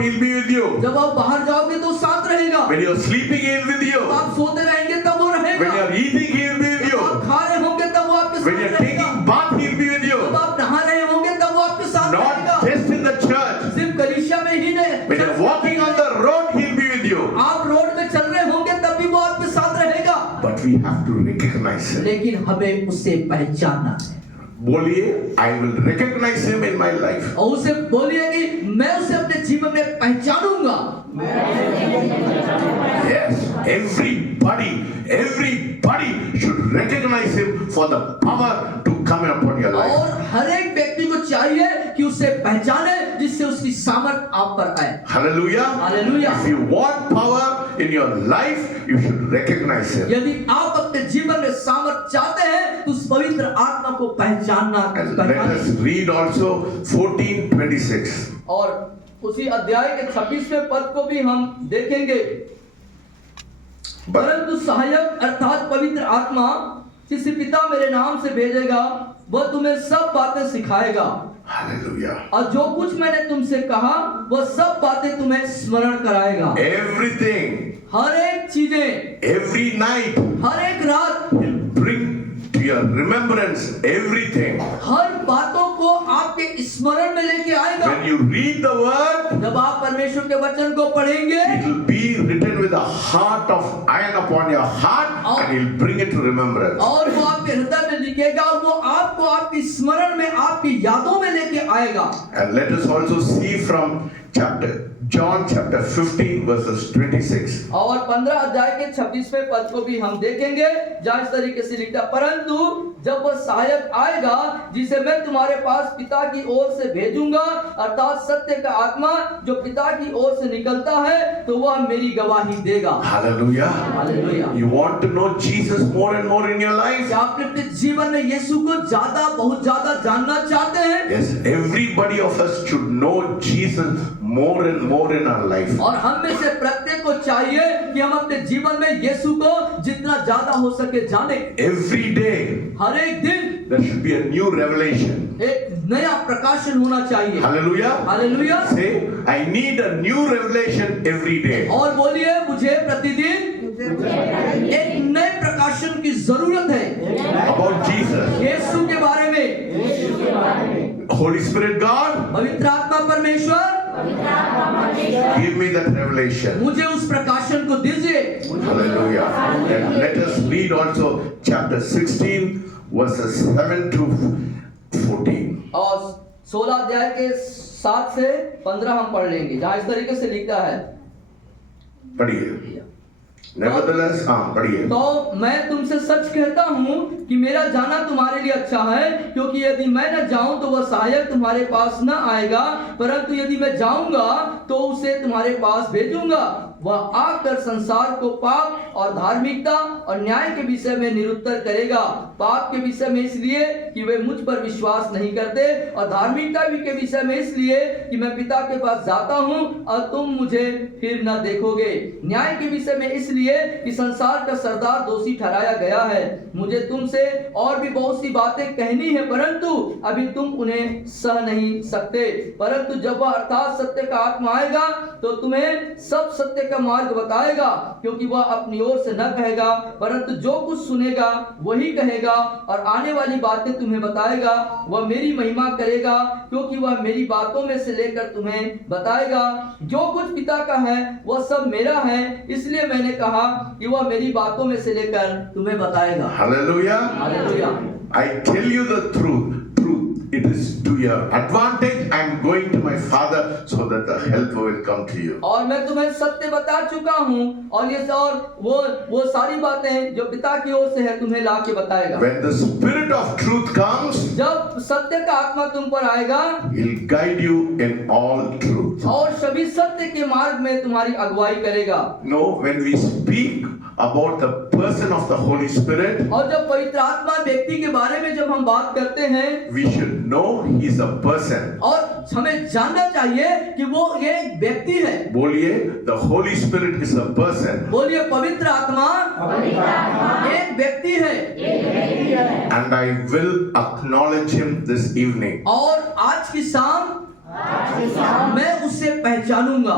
He'll be with you. जब आप बाहर जाओगे तो साथ रहेगा। When you're sleeping, He'll be with you. जब आप सोते रहेंगे तब वो रहेगा। When you're eating, He'll be with जब you. आप खा रहे होंगे तब वो आपके When साथ you're रहेगा। taking bath, He'll be with you. जब आप नहा रहे होंगे तब वो आपके साथ रहेगा। Not just in the church. सिर्फ कलीसिया में ही नहीं, When you're walking on the road, He'll be with you. आप रोड में चल रहे होंगे तब भी वो आपके साथ रहेगा। But we have to recognize Him. लेकिन हमें उसे पहचानना है। बोलिए, I will recognize Him in my life. और उसे बोलिए कि मैं उसे अपने जीवन में पहचानूंगा। Yes, everybody should recognize Him for the power to come upon your life. और हर एक व्यक्ति को चाहिए कि उसे पहचाने जिससे उसकी सामर्थ आप पर आए। Hallelujah. Hallelujah. If you want power in your life, you should recognize Him. यदि आप अपने जीवन में सामर्थ चाहते हैं तो उस पवित्र आत्मा को पहचानना। And let us read also 14:26. और उसी अध्याय के 26वें पद को भी हम देखेंगे। परंतु सहायक अर्थात पवित्र आत्मा जिसे पिता मेरे नाम से भेजेगा वह तुम्हें सब बातें सिखाएगा। Hallelujah. और जो कुछ मैंने तुमसे कहा वह सब बातें तुम्हें स्मरण कराएगा। Everything, हर एक चीजें, every night, हर एक रात, He'll bring to your remembrance everything. हर बातों को आपके स्मरण में लेके आएगा। When you read the word, जब आप परमेश्वर के वचन को पढ़ेंगे it will be written with a heart of iron upon your heart, and He'll bring it to remembrance. और वो आपके हृदय में लिखेगा और वो आपको आपकी स्मरण में आपकी यादों में लेके आएगा। And let us also see from John chapter 15 verses 26. और 15 अध्याय के 26वें पद को भी हम देखेंगे जहाँ इस तरीके से लिखा, परंतु जब वह सहायक आएगा जिसे मैं तुम्हारे पास पिता की ओर से भेजूंगा अर्थात सत्य का आत्मा जो पिता की ओर से निकलता है तो वह मेरी गवाही देगा। Hallelujah. Hallelujah. You want to know Jesus more and more in your life? क्या आप अपने जीवन में यीशु को बहुत ज्यादा जानना चाहते हैं? Yes, everybody of us should know Jesus more and more in our life. और हम में से प्रत्येक को चाहिए कि हम अपने जीवन में यीशु को जितना ज्यादा हो सके जाने। Every day हर एक दिन there should be a new revelation. एक नया प्रकाशन होना चाहिए। Hallelujah. Hallelujah. Say, I need a new revelation every day. और बोलिए मुझे प्रतिदिन एक नए प्रकाशन की जरूरत है। About Jesus. यीशु के बारे में। Holy Spirit God, पवित्र आत्मा परमेश्वर give me that revelation. मुझे उस प्रकाशन को दीजिए। Hallelujah. And let us read also chapter 16 verses 7 to 14. और 16 अध्याय के 7 से 15 हम पढ़ लेंगे जहाँ इस तरीके से लिखा है। पढ़िए। Nevertheless, पढ़िए। तो मैं तुमसे सच कहता हूँ कि मेरा जाना तुम्हारे लिए अच्छा है, क्योंकि यदि मैं न जाऊं तो वह सहायक तुम्हारे पास न आएगा, परंतु यदि मैं जाऊंगा तो उसे तुम्हारे पास भेजूंगा। वह आकर संसार को पाप और धार्मिकता और न्याय के विषय में निरुत्तर करेगा। पाप के विषय में इसलिए कि वे मुझ पर विश्वास नहीं करते, और धार्मिकता भी के विषय में इसलिए कि मैं पिता के पास जाता हूँ और तुम मुझे फिर न देखोगे। न्याय के विषय में इसलिए कि संसार का सरदार दोषी ठहराया गया है। मुझे तुमसे और भी बहुत सी बातें कहनी है, परंतु अभी तुम उन्हें सह नहीं सकते। परंतु जब वह अर्थात सत्य का आत्मा आएगा तो तुम्हें सब सत्य का मार्ग बताएगा, क्योंकि वह अपनी ओर से न कहेगा, परंतु जो कुछ सुनेगा वही कहेगा, और आने वाली बातें तुम्हें बताएगा। वह मेरी महिमा करेगा, क्योंकि वह मेरी बातों में से लेकर तुम्हें बताएगा। जो कुछ पिता का है वह सब मेरा है, इसलिए मैंने कहा कि वह मेरी बातों में से लेकर तुम्हें बताएगा। Hallelujah. Hallelujah. I tell you the truth. It is to your advantage. I am going to my Father so that the helper will come to you. और मैं तुम्हें सत्य बता चुका हूँ, और ये और वो सारी बातें जो पिता की ओर से है तुम्हें ला के बताएगा। When the Spirit of truth comes, जब सत्य का आत्मा तुम पर आएगा, He'll guide you in all truth. और सभी सत्य के मार्ग में तुम्हारी अगुवाई करेगा। No, when we speak about the person of the Holy Spirit, और जब पवित्र आत्मा व्यक्ति के बारे में जब हम बात करते हैं, we should know he's a person. और हमें जानना चाहिए कि वो ये एक व्यक्ति है। बोलिए, the Holy Spirit is a person. बोलिए पवित्र आत्मा एक व्यक्ति है। And I will acknowledge him this evening. और आज की शाम मैं उसे पहचानूंगा।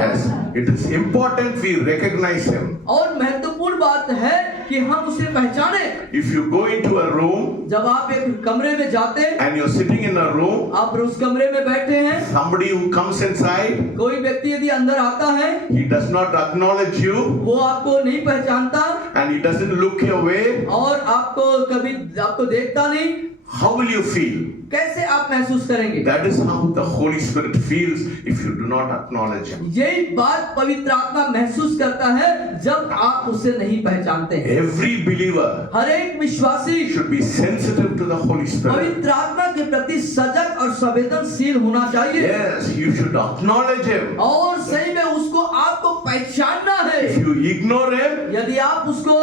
Yes, it is important we recognize him. और महत्वपूर्ण बात है कि हम उसे पहचाने। If you go into a room जब आप एक कमरे में जाते हैं, and you're sitting in a room, आप उस कमरे में बैठे हैं, somebody who comes inside, कोई व्यक्ति यदि अंदर आता है, he does not acknowledge you वो आपको नहीं पहचानता and he doesn't look your way, और आपको देखता नहीं, how will you feel? कैसे आप महसूस करेंगे? That is how the Holy Spirit feels if you do not acknowledge him. यही बात पवित्र आत्मा महसूस करता है जब आप उसे नहीं पहचानते हैं। Every believer हर एक विश्वासी should be sensitive to the Holy Spirit. पवित्र आत्मा के प्रति सजग और संवेदनशील होना चाहिए। Yes, you should acknowledge him. और सही में उसको आपको पहचानना है। If you ignore him, यदि आप उसको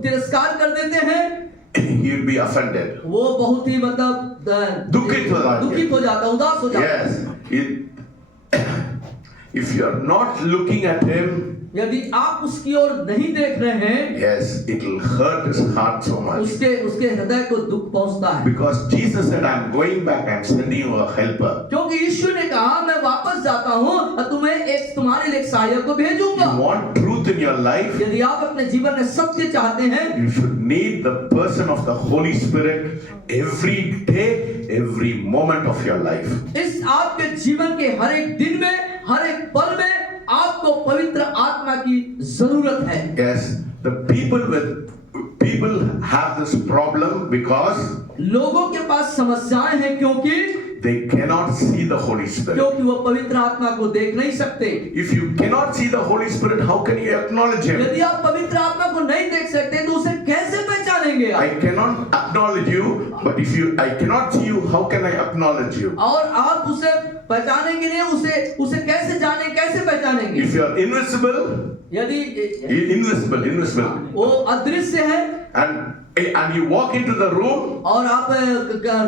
तिरस्कार कर देते हैं, he'll be offended. वो बहुत ही मतलब दुखित हो जाता है। उदास हो जाता है। Yes, if you are not looking at him, यदि आप उसकी ओर नहीं देख रहे हैं, yes, it will hurt his heart so much. उसके हृदय को दुख पहुंचता है। Because Jesus said, I'm going back, I'm sending you a helper. क्योंकि यीशु ने कहा मैं वापस जाता हूँ और तुम्हारे लिए एक सहायक को भेजूंगा। You want truth in your life, यदि आप अपने जीवन में सत्य चाहते हैं, you should need the person of the Holy Spirit every day, every moment of your life. इस आपके जीवन के हर एक दिन में, हर एक पल में आपको पवित्र आत्मा की जरूरत है। Yes, the people have this problem because लोगों के पास समस्याएं हैं क्योंकि they cannot see the Holy Spirit. क्योंकि वो पवित्र आत्मा को देख नहीं सकते। If you cannot see the Holy Spirit, how can you acknowledge him? यदि आप पवित्र आत्मा को नहीं देख सकते तो उसे कैसे पहचानेंगे आप? I cannot acknowledge you, but I cannot see you, how can I acknowledge you? और आप उसे पहचानेंगे नहीं, उसे कैसे जाने, कैसे पहचानेंगे? If you are invisible, यदि invisible, वो अदृश्य है and you walk into the room, और आप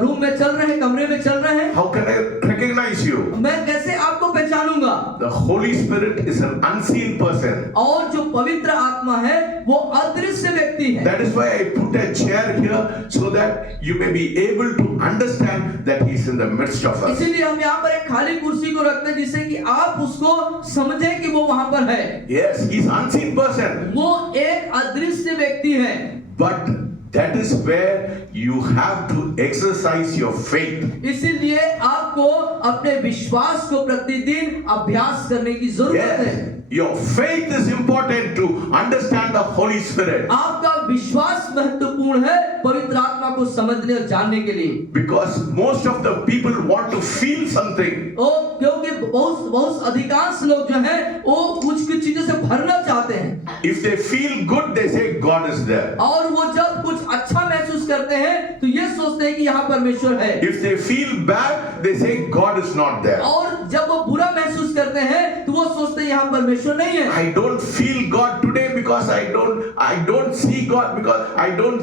रूम में चल रहे हैं, कमरे में चल रहे हैं, how can I recognize you? मैं कैसे आपको पहचानूंगा? The Holy Spirit is an unseen person. और जो पवित्र आत्मा है वो अदृश्य व्यक्ति है। That is why I put a chair here so that you may be able to understand that he is in the midst of us. इसीलिए हम यहाँ पर एक खाली कुर्सी को रखते हैं जिससे कि आप उसको समझें कि वो वहां पर है। Yes, he is unseen person. वो एक अदृश्य व्यक्ति है। But that is where you have to exercise your faith. इसीलिए आपको अपने विश्वास को प्रतिदिन अभ्यास करने की जरूरत है। Yes, your faith is important to understand the Holy Spirit. आपका विश्वास महत्वपूर्ण है पवित्र आत्मा को समझने और जानने के लिए। Because most of the people want to feel something. क्योंकि बहुत अधिकांश लोग जो हैं वो कुछ चीजों से भरना चाहते हैं। If they feel good, they say God is there. और वो जब कुछ अच्छा महसूस करते हैं तो ये सोचते हैं कि यहाँ परमेश्वर है। If they feel bad, they say God is not there. और जब वो बुरा महसूस करते हैं तो वो सोचते हैं यहाँ परमेश्वर नहीं है। I don't feel God today because I don't see God, because I don't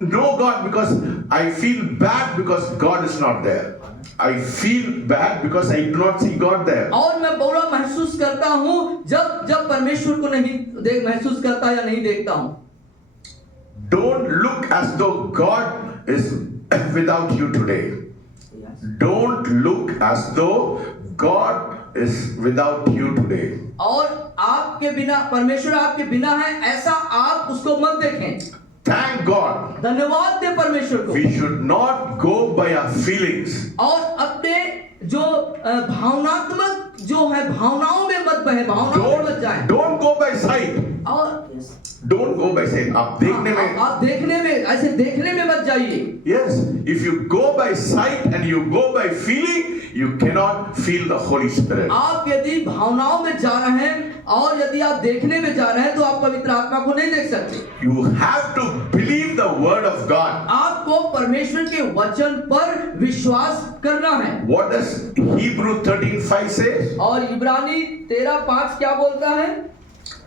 know God, because I feel bad because God is not there. I feel bad because I do not see God there. और मैं बुरा महसूस करता हूँ जब परमेश्वर को नहीं महसूस करता या नहीं देखता हूँ। Don't look as though God is without you today. Don't look as though God is without you today. और आपके बिना परमेश्वर आपके बिना है ऐसा आप उसको मत देखें। Thank God. धन्यवाद दे परमेश्वर को। We should not go by our feelings. और अपने जो भावनात्मक जो है भावनाओं में मत बहे, भावनाओं में मत जाए। Don't go by sight. और Don't go by sight. आप देखने में ऐसे देखने में मत जाइए। Yes, if you go by sight and you go by feeling, you cannot feel the Holy Spirit. आप यदि भावनाओं में जा रहे हैं और यदि आप देखने में जा रहे हैं तो आप पवित्र आत्मा को नहीं देख सकते। You have to believe the word of God. आपको परमेश्वर के वचन पर विश्वास करना है। What does Hebrew 13:5 say? और इब्रानी 13:5 क्या बोलता है?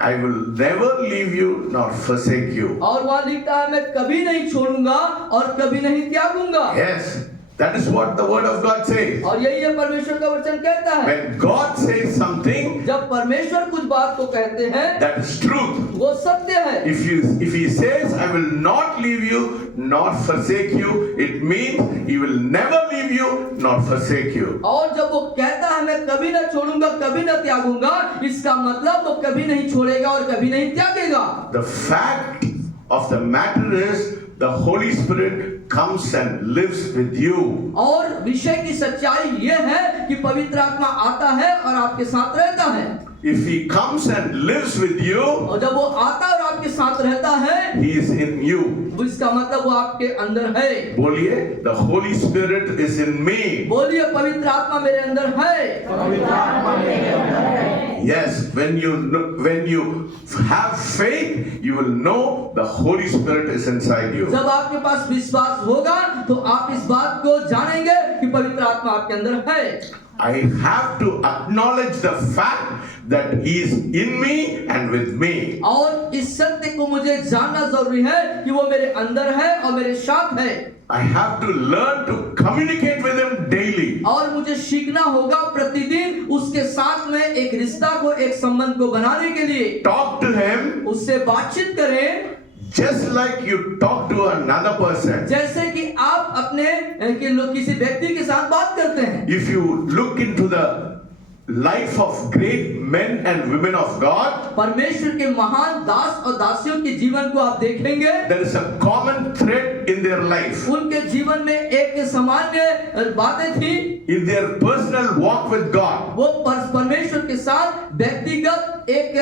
I will never leave you nor forsake you. और वहां लिखता है मैं कभी नहीं छोड़ूंगा और कभी नहीं त्यागूंगा। Yes, That is what the word of God says. और यही है परमेश्वर का वचन कहता है, When God says something, जब परमेश्वर कुछ बात को कहते हैं that is truth. वो सत्य है। If he says, I will not leave you nor forsake you, it means he will never leave you nor forsake you. और जब वो कहता है मैं कभी न छोड़ूंगा कभी न त्यागूंगा, इसका मतलब वो कभी नहीं छोड़ेगा और कभी नहीं त्यागेगा। The fact of the matter is the Holy Spirit comes and lives with you. और विषय की सच्चाई ये है कि पवित्र आत्मा आता है और आपके साथ रहता है। If he comes and lives with you, और जब वो आता और आपके साथ रहता है, he is in you. वो इसका मतलब वो आपके अंदर है। बोलिए, the Holy Spirit is in me. बोलिए पवित्र आत्मा मेरे अंदर है। Yes, when you have faith, you will know the Holy Spirit is inside you. जब आपके पास विश्वास होगा तो आप इस बात को जानेंगे कि पवित्र आत्मा आपके अंदर है। I have to acknowledge the fact that he is in me and with me. और इस सत्य को मुझे जानना जरूरी है कि वो मेरे अंदर है और मेरे साथ है। I have to learn to communicate with him daily. और मुझे सीखना होगा प्रतिदिन उसके साथ में एक रिश्ता को, एक संबंध को बनाने के लिए। Talk to him उससे बातचीत करें just like you talk to another person. जैसे कि आप अपने किसी व्यक्ति के साथ बात करते हैं। If you look into the life of great men and women of God, परमेश्वर के महान दास और दासियों के जीवन को आप देखेंगे, there is a common thread in their life. उनके जीवन में एक सामान्य बातें थी। In their personal walk with God, वो परमेश्वर के साथ व्यक्तिगत एक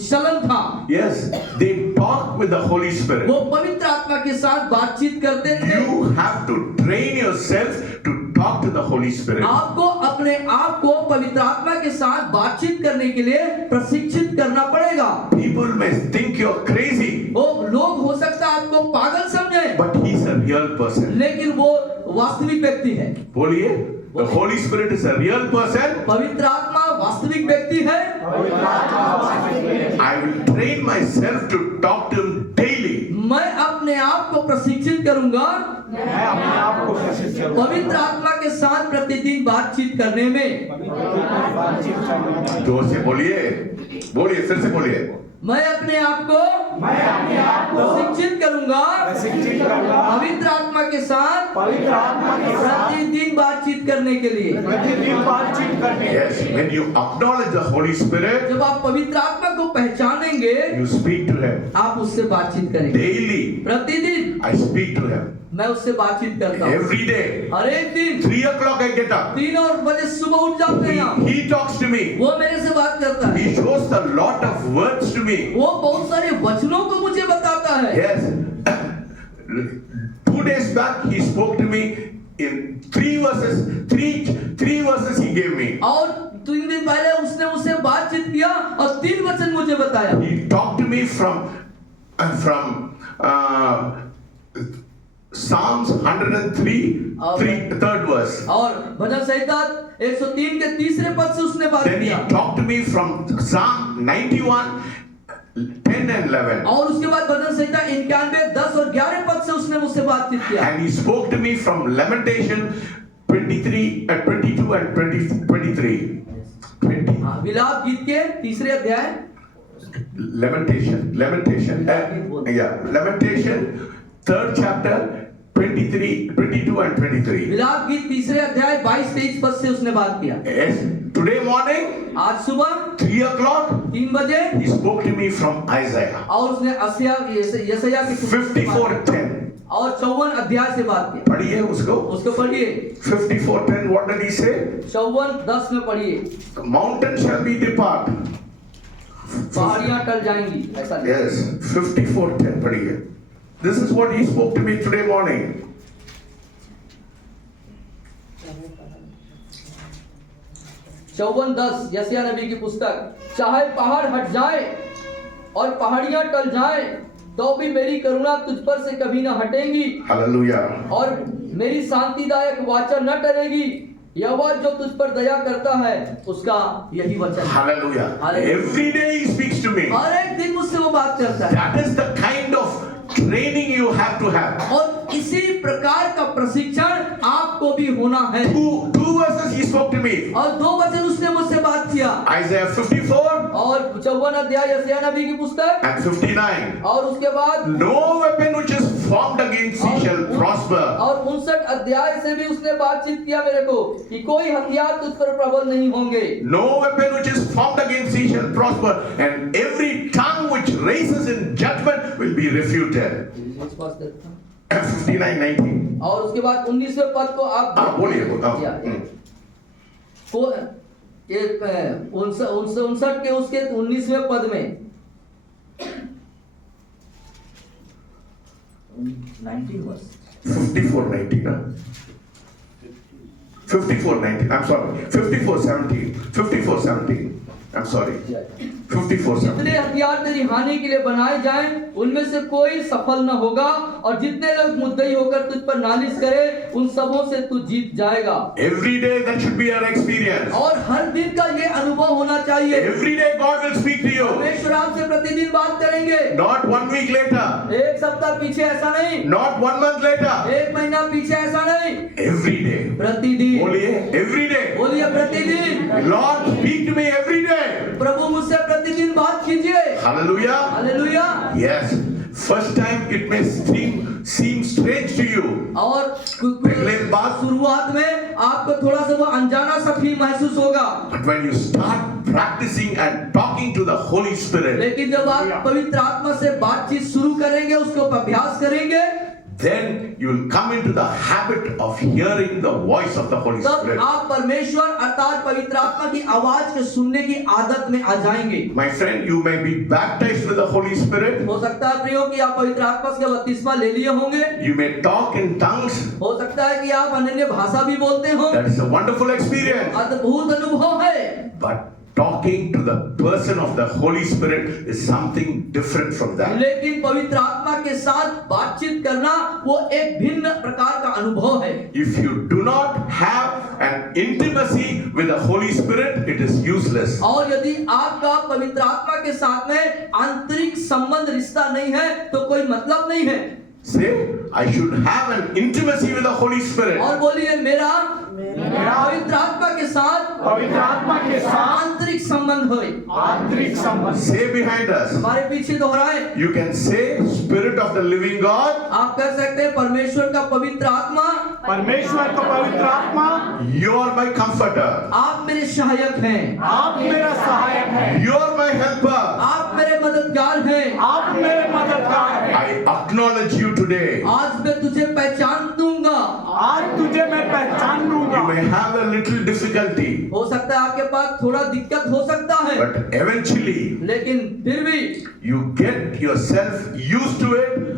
चलन था। yes, they talk with the Holy Spirit. वो पवित्र आत्मा के साथ बातचीत करते थे। You have to train yourself to talk to the Holy Spirit. आपको अपने आप को पवित्र आत्मा के साथ बातचीत करने के लिए प्रशिक्षित करना पड़ेगा। People may think you're crazy, वो लोग हो सकता है आपको पागल समझे, but he's a real person. लेकिन वो वास्तविक व्यक्ति है। बोलिए, the Holy Spirit is a real person. पवित्र आत्मा वास्तविक व्यक्ति है। I will train myself to talk to him daily. मैं अपने आप को प्रशिक्षित करूंगा पवित्र आत्मा के साथ प्रतिदिन बातचीत करने में। जोर से बोलिए, बोलिए, फिर से बोलिए। मैं अपने आप को प्रशिक्षित करूंगा पवित्र आत्मा के साथ प्रतिदिन बातचीत करने के लिए। Yes, when you acknowledge the Holy Spirit, जब आप पवित्र आत्मा को पहचानेंगे, you speak to him. आप उससे बातचीत करेंगे। Daily, प्रतिदिन I speak to him. मैं उससे बातचीत करता हूँ। Every day, हर एक दिन 3 o'clock I get up. 3 बजे सुबह उठ जाते हैं आप। He talks to me. वो मेरे से बात करता है। He shows a lot of words to me. वो बहुत सारे वचनों को मुझे बताता है। Yes. 2 days back he spoke to me in 3 verses. Three verses he gave me. और 3 दिन पहले उसने मुझसे बातचीत किया और 3 वचन मुझे बताया। He talked to me from Psalms 103, third verse. और भजन संहिता 103 के तीसरे पद से उसने बात Then he किया। talked to me from Psalm 91, 10 and 11. और उसके बाद भजन संहिता 91, 10 और 11 पद से उसने मुझसे बातचीत किया। And he spoke to me from Lamentation 22 and 23. 20. विलाप गीत के तीसरे अध्याय। Lamentation, third chapter, 22 and 23. विलाप गीत तीसरे अध्याय 22-23 पद से उसने बात किया। Yes, today morning, आज सुबह 3 o'clock, 3 बजे he spoke to me from Isaiah. और उसने यशायाह की 54:10. और 54 अध्याय से बात की। पढ़िए उसको पढ़िए। 54:10. What did he say? 54:10 में पढ़िए। The mountain shall be depart. पहाड़ियां टल जाएंगी, ऐसा। Yes, 54:10 पढ़िए. This is what he spoke to me today morning. चौवन 10 यशायाह नबी की पुस्तक। चाहे पहाड़ हट जाए और पहाड़ियां टल जाए तो भी मेरी करुणा तुझ पर से कभी न हटेगी। Hallelujah. और मेरी शांतिदायक वाचा न टलेगी। यहोवा जो तुझ पर दया करता है उसका यही वचन है। Hallelujah. Hallelujah. Every day he speaks to me. हर एक दिन मुझसे वो बात करता है। That is the kind of training you have to have. और इसी प्रकार का प्रशिक्षण आपको भी होना है। Two verses he spoke to me. और 2 वचन उसने मुझसे बात किया। Isaiah 54 और 54 अध्याय यशायाह नबी की पुस्तक and 59. और उसके बाद No weapon which is formed against thee shall prosper. और 59 अध्याय से भी उसने बातचीत किया मेरे को कि कोई हथियार तुझ पर प्रबल नहीं होंगे। No weapon which is formed against thee shall prosper, and every tongue which raises in judgment will be refuted. F59:19. और उसके बाद 19वें पद को आप बोलिए। को एक 59 के उसके 19वें पद में 19 वर्ष 54:19. 54:19. I'm sorry. 54:17. 54:17. I'm sorry. 54:17. जितने हथियार तेरी हानि के लिए बनाए जाएं उनमें से कोई सफल न होगा और जितने लोग मुद्दई होकर तुझ पर नालिश करे उन सबों से तू जीत जाएगा। Every day that should be our experience. और हर दिन का ये अनुभव होना चाहिए। Every day God will speak to you. परमेश्वर आपसे प्रतिदिन बात करेंगे। Not 1 week later. एक सप्ताह पीछे ऐसा नहीं। Not 1 month later. एक महीना पीछे ऐसा नहीं। Every day. प्रतिदिन। बोलिए every day. बोलिए प्रतिदिन। Lord speak to me every day. प्रभु मुझसे प्रतिदिन बात कीजिए। Hallelujah. Hallelujah. Yes. First time it may seem strange to you. और पहले बात शुरुआत में आपको थोड़ा सा वो अनजाना सा फील महसूस होगा। But when you start practicing and talking to the Holy Spirit, लेकिन जब आप पवित्र आत्मा से बातचीत शुरू करेंगे उसको अभ्यास करेंगे then you will come into the habit of hearing the voice of the Holy तब Spirit. आप परमेश्वर अर्थात पवित्र आत्मा की आवाज के सुनने की आदत में आ जाएंगे। My friend, you may be baptized with the Holy Spirit. हो सकता है प्रियो कि आप पवित्र आत्मा से बपतिस्मा ले लिए होंगे। You may talk in tongues. हो सकता है कि आप अन्य भाषा भी बोलते हो। That is a wonderful experience. अद्भुत अनुभव है। But talking to the person of the Holy Spirit is something different from that. लेकिन पवित्र आत्मा के साथ बातचीत करना वो एक भिन्न प्रकार का अनुभव है। If you do not have an intimacy with the Holy Spirit, it is useless. और यदि आपका पवित्र आत्मा के साथ में आंतरिक संबंध रिश्ता नहीं है तो कोई मतलब नहीं है। Say, I should have an intimacy with the Holy Spirit. और बोलिए मेरा पवित्र आत्मा के साथ आंतरिक संबंध हो। आंतरिक संबंध। Say behind us. हमारे पीछे दोहराए। You can say, Spirit of the living God. आप कह सकते हैं परमेश्वर का पवित्र आत्मा। परमेश्वर का पवित्र आत्मा। You are my comforter. आप मेरे सहायक हैं। आप मेरा सहायक है। You are my helper. आप मेरे मददगार हैं। आप मेरे मददगार हैं। I acknowledge you today. आज मैं तुझे पहचान दूंगा। आज तुझे मैं पहचान लूंगा। You may have a little difficulty, हो सकता है आपके पास थोड़ा दिक्कत हो सकता है but eventually लेकिन फिर भी you get yourself used to it.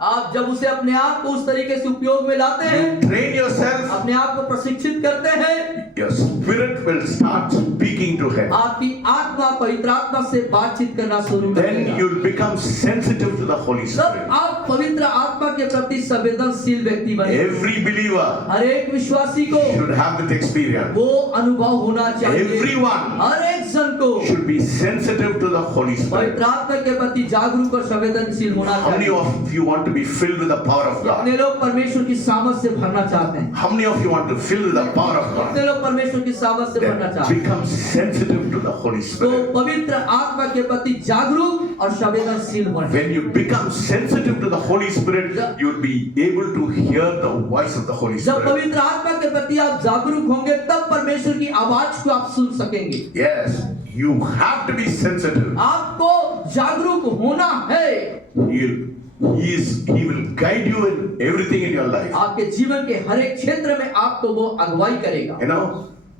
आप जब उसे अपने आप को उस तरीके से उपयोग में लाते हैं, You train yourself. अपने आप को प्रशिक्षित करते हैं, Your spirit will start speaking to Him. आपकी आत्मा पवित्र आत्मा से बातचीत करना शुरू कर Then देगा। you'll become sensitive to the Holy तब Spirit. आप पवित्र आत्मा के प्रति संवेदनशील व्यक्ति बने। Every believer हर एक विश्वासी को should have that experience. वो अनुभव होना चाहिए। Everyone हर एक जन को should be sensitive to the Holy Spirit. पवित्र आत्मा के प्रति जागरूक और संवेदनशील होना How many चाहिए। of you want to be filled with the power of God? कितने लोग परमेश्वर की सामर्थ से भरना चाहते हैं? How many of you want to fill with the power of God? कितने लोग परमेश्वर की सामर्थ से भरना Then चाहते हैं? become sensitive to the Holy तो Spirit. पवित्र आत्मा के प्रति जागरूक और संवेदनशील होने। When you become sensitive to the Holy Spirit, you'll be able to hear the voice of the Holy जब Spirit. पवित्र आत्मा के प्रति आप जागरूक होंगे तब परमेश्वर की आवाज को आप सुन सकेंगे। Yes, you have to be sensitive. आपको जागरूक होना है। He will guide you in everything in your life. आपके जीवन के हर एक क्षेत्र में आपको वो अगुवाई करेगा। You know,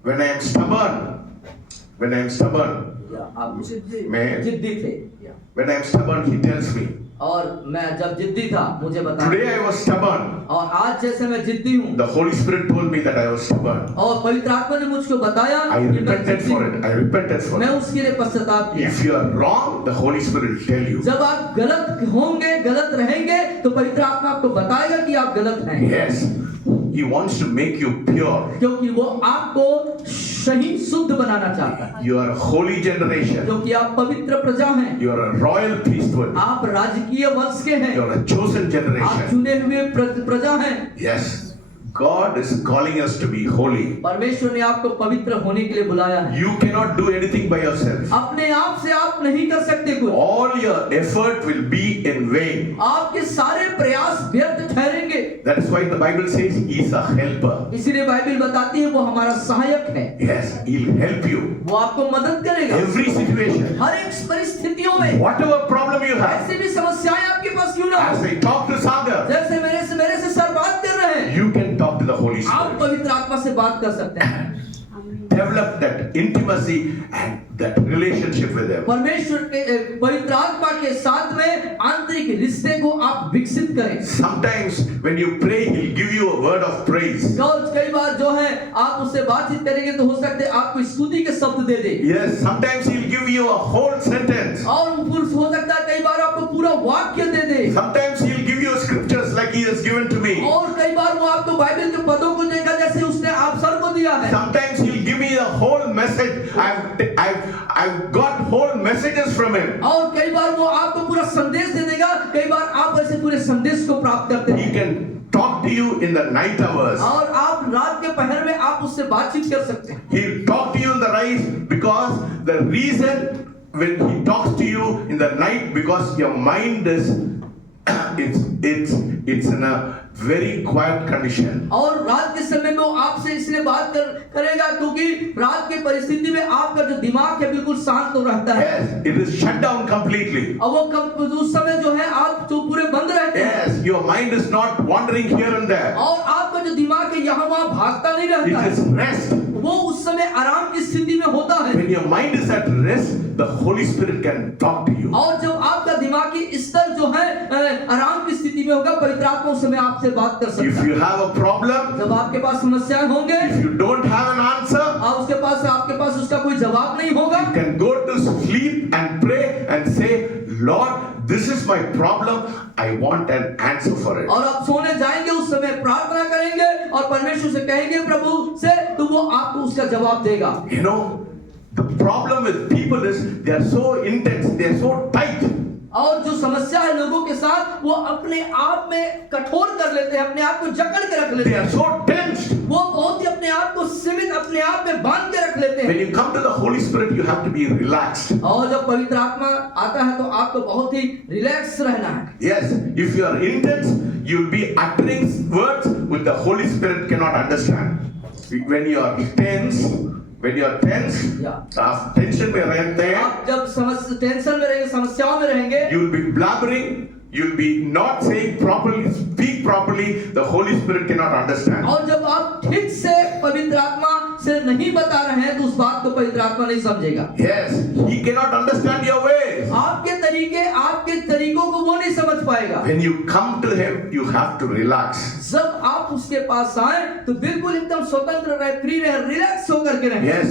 when I am stubborn, आप मैं- जिद्दी थे when I am stubborn, He tells me. और मैं जब जिद्दी था मुझे बता। Today I was stubborn. और आज जैसे मैं जिद्दी हूँ The Holy Spirit told me that I was stubborn. और पवित्र आत्मा ने मुझको बताया I कि मैं repented जिद्दी for हूँ। it. I repented for मैं it. उसके लिए पश्चाताप किया। If you are wrong, the Holy Spirit will tell you. जब आप गलत होंगे गलत रहेंगे तो पवित्र आत्मा आपको बताएगा कि आप गलत हैं। Yes, He wants to make you pure. क्योंकि वो आपको सही शुद्ध बनाना चाहता है, You are a holy generation. क्योंकि आप पवित्र प्रजा हैं, You are a royal priesthood. आप राजकीय वंश के हैं, You are a chosen आप generation. चुने हुए प्रजा हैं। Yes. God is calling us to be holy. परमेश्वर ने आपको पवित्र होने के लिए बुलाया है। You cannot do anything by yourself. अपने आप से आप नहीं कर सकते कुछ, All your effort will be in vain. आपके सारे प्रयास व्यर्थ ठहरेंगे। That is why the Bible says He is a helper. इसीलिए बाइबल बताती है वो हमारा सहायक है, Yes, He'll help you. वो आपको मदद करेगा Every situation. हर एक परिस्थितियों में। Whatever problem you have. ऐसी भी समस्याएं आपके पास क्यों ना As हो, I talk to Sagar, जैसे मेरे से सर बात कर रहे हैं, you can talk to the Holy आप Spirit. पवित्र आत्मा से बात कर सकते हैं। Develop that intimacy and that relationship with Him. परमेश्वर के पवित्र आत्मा के साथ में आंतरिक रिश्ते को आप विकसित करें। Sometimes when you pray, He'll give you a word of praise. कई बार जो है आप उससे बातचीत करेंगे तो हो सकते है आपको स्तुति के शब्द दे दे, Yes, sometimes He'll give you a whole sentence. और हो सकता है कई बार आपको पूरा वाक्य दे दे, Sometimes He'll give you scriptures like He has given to me. और कई बार वो आपको बाइबल के पदों को देगा जैसे उसने आप सर को दिया है। Sometimes He'll give me a whole message. I've got whole messages from Him. और कई बार वो आपको पूरा संदेश दे देगा, कई बार आप ऐसे पूरे संदेश को प्राप्त करते He हैं, can talk to you in the night hours. और आप रात के पहर में आप उससे बातचीत कर सकते हैं। He'll talk to you in the rise because the reason when He talks to you in the night because your mind is it's in a very quiet condition. और रात के समय में वो आपसे इसलिए बात करेगा क्योंकि रात की परिस्थिति में आपका जो दिमाग है बिल्कुल शांत तो रहता है, Yes, it is shut down completely. और वो उस समय जो है आप जो पूरे बंद रहते हैं, Yes, your mind is not wandering here and there. और आपका जो दिमाग है यहाँ वहाँ भागता नहीं रहता It is है, rest. वो उस समय आराम की स्थिति में होता है। When your mind is at rest, the Holy Spirit can talk to you. और जब आपका दिमागी स्तर जो है आराम की स्थिति में होगा, पवित्र आत्मा उस समय आपसे बात कर सकता If है। you have a problem, जब आपके पास समस्याएं होंगे, if you don't have an answer, और आपके पास उसका कोई जवाब नहीं होगा, you can go to sleep and pray and say, Lord, this is my problem. I want an answer for it. और आप सोने जाएंगे उस समय प्रार्थना करेंगे और परमेश्वर से कहेंगे प्रभु से, तो वो आपको उसका जवाब देगा। You know, the problem with people is they are so intense, they are so tight. और जो समस्या है लोगों के साथ, वो अपने आप में कठोर कर लेते हैं, अपने आप को जकड़ के रख लेते They हैं, are so tensed. वो बहुत ही अपने आप को सीमित अपने आप में बांध के रख लेते When हैं। you come to the Holy Spirit, you have to be relaxed. और जब पवित्र आत्मा आता है तो आपको बहुत ही रिलैक्स रहना है। Yes, if you are intense, you'll be uttering words which the Holy Spirit cannot understand. When you are tense, आप टेंशन में रहते हैं, आप जब टेंशन में रहेंगे, समस्याओं में रहेंगे, you'll be blabbering, you'll be not saying properly, speak properly, the Holy Spirit cannot understand. और जब आप ठीक से पवित्र आत्मा से नहीं बता रहे हैं तो उस बात को पवित्र आत्मा नहीं समझेगा। Yes, He cannot understand your ways. आपके तरीकों को वो नहीं समझ पाएगा। When you come to Him, you have to relax. जब आप उसके पास आए तो बिल्कुल एकदम स्वतंत्र रहे, फ्री रहे, रिलैक्स होकर के रहे। Yes,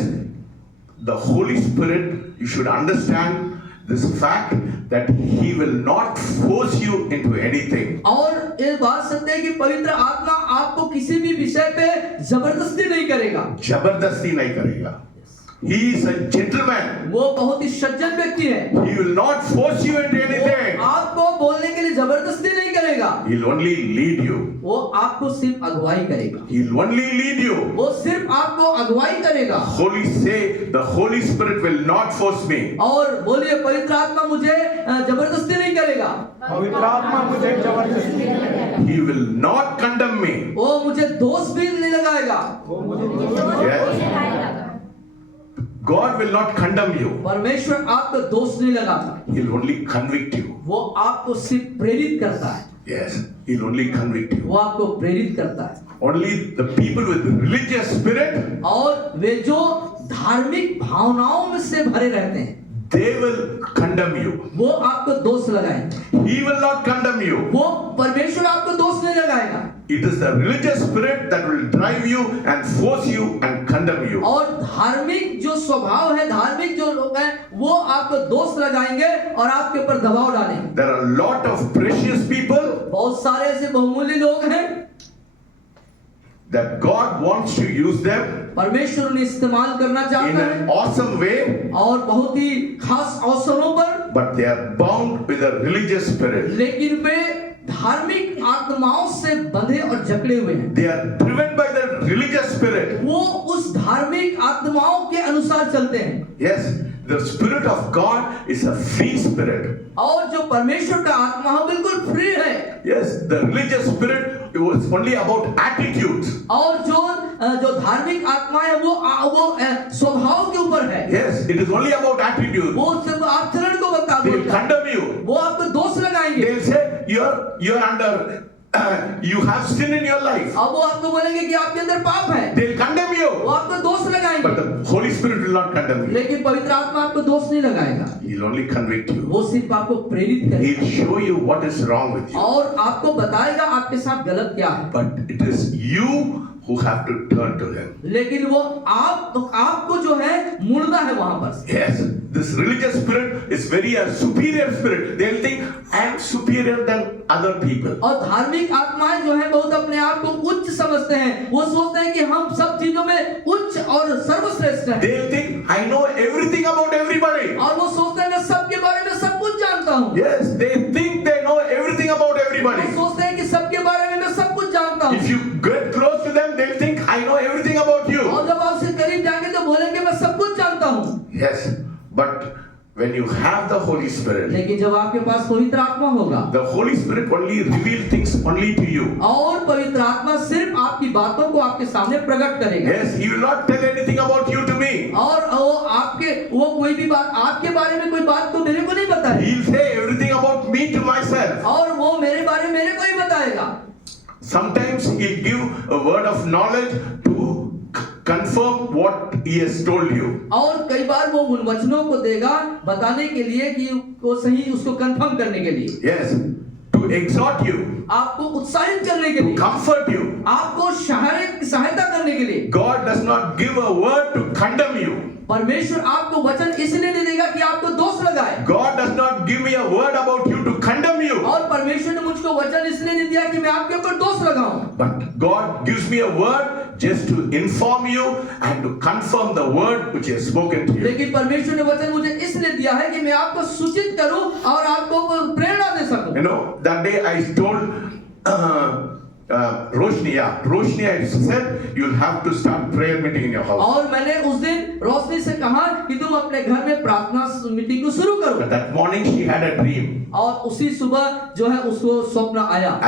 the Holy Spirit, you should understand this fact that He will not force you into anything. और ये बात सत्य है कि पवित्र आत्मा आपको किसी भी विषय पे जबरदस्ती नहीं करेगा। जबरदस्ती नहीं करेगा. He is a gentleman. वो बहुत ही सज्जन व्यक्ति है। He will not force you into anything. आपको बोलने के लिए जबरदस्ती नहीं करेगा। He'll only lead you. वो आपको सिर्फ अगुवाई करेगा। He'll only lead you. वो सिर्फ आपको अगुवाई करेगा। The Holy Spirit will not force me. और बोलिए पवित्र आत्मा मुझे जबरदस्ती नहीं करेगा। पवित्र आत्मा मुझे जबरदस्ती He will not condemn me. वो मुझे दोष भी नहीं लगाएगा। Yes. God will not condemn you. परमेश्वर आपको दोष नहीं लगाता, He'll only convict you. वो आपको सिर्फ प्रेरित करता है। Yes, He'll only convict you. वो आपको प्रेरित करता है। Only the people with religious spirit, और वे जो धार्मिक भावनाओं में से भरे रहते हैं, they will condemn you. वो आपको दोष लगाएंगे। He will not condemn you. वो परमेश्वर आपको दोष नहीं लगाएगा। It is the religious spirit that will drive you and force you and condemn you. और धार्मिक जो स्वभाव है, धार्मिक जो लोग हैं, वो आपको दोष लगाएंगे और आपके ऊपर दबाव डालेंगे। There are a lot of precious people. बहुत सारे ऐसे बहुमूल्य लोग हैं that God wants to use them परमेश्वर उन्हें इस्तेमाल करना in चाहता an है awesome way, और बहुत ही खास अवसरों पर, but they are bound with a religious spirit. लेकिन वे धार्मिक आत्माओं से बंधे और जकड़े हुए हैं। They are driven by the religious spirit. वो उस धार्मिक आत्माओं के अनुसार चलते हैं। Yes, the spirit of God is a free spirit. और जो परमेश्वर का आत्मा है बिल्कुल फ्री है। Yes, the religious spirit it was only about attitudes. और जो धार्मिक आत्मा है वो स्वभाव के ऊपर है। Yes, it is only about attitude. वो सिर्फ आचरण को बता They will देता है। condemn you. वो आपको दोष लगाएंगे। They will say you're under you have sin in your life. अब वो आपको बोलेंगे कि आपके अंदर पाप है। They will condemn वो you. आपको दोष लगाएंगे। But the Holy Spirit will not condemn you. लेकिन पवित्र आत्मा आपको दोष नहीं लगाएगा। He will only convict you. वो सिर्फ आपको प्रेरित He करेगा will show you what is wrong with you. और आपको बताएगा आपके साथ गलत क्या है। But it is you who have to turn to Him. लेकिन वो आपको जो है मुड़ना है वहां पर से। Yes, this religious spirit is very a superior spirit. They will think I am superior than other people. और धार्मिक आत्माएं जो है बहुत अपने आप को उच्च समझते हैं। वो सोचते हैं कि हम सब चीजों में उच्च और सर्वश्रेष्ठ हैं। They will think I know everything about everybody. और वो सोचते हैं मैं सबके बारे में सब कुछ जानता हूँ। Yes, they think they know everything about everybody. वो सोचते हैं कि सबके बारे में मैं सब कुछ जानता हूँ। If you get close to them, they will think I know everything about you. और जब आप उससे करीब जाएंगे तो बोलेंगे मैं सब कुछ जानता हूँ। Yes, but when you have the Holy Spirit, लेकिन जब आपके पास पवित्र आत्मा होगा the Holy Spirit only reveal things only to you. और पवित्र आत्मा सिर्फ आपकी बातों को आपके सामने प्रकट करेगा। Yes, He will not tell anything about you to me. और वो कोई भी बात आपके बारे में कोई बात तो मेरे को नहीं बताए। He will say everything about me to myself. और वो मेरे बारे में मेरे को ही बताएगा। Sometimes He'll give a word of knowledge to confirm what He has told you. और कई बार वो उन वचनों को देगा बताने के लिए कि वो सही उसको कंफर्म करने के लिए। Yes, to exhort you, आपको उत्साहित करने के लिए, comfort you. आपको सहायता करने के लिए। God does not give a word to condemn you. परमेश्वर आपको वचन इसलिए नहीं देगा कि आपको दोष लगाए। God does not give me a word about you to condemn you. और परमेश्वर ने मुझको वचन इसलिए नहीं दिया कि मैं आपके ऊपर दोष लगाऊं। But God gives me a word just to inform you and to confirm the word which He has spoken to you. लेकिन परमेश्वर ने वचन मुझे इसलिए दिया है कि मैं आपको सूचित करूं और आपको प्रेरणा दे सकूं। You know, that day I told Roshni, I said you'll have to start prayer meeting in your house. और मैंने उस दिन रोशनी से कहा कि तुम अपने घर में प्रार्थना मीटिंग को शुरू करो। But that morning she had a dream. और उसी सुबह जो है उसको स्वप्न आया।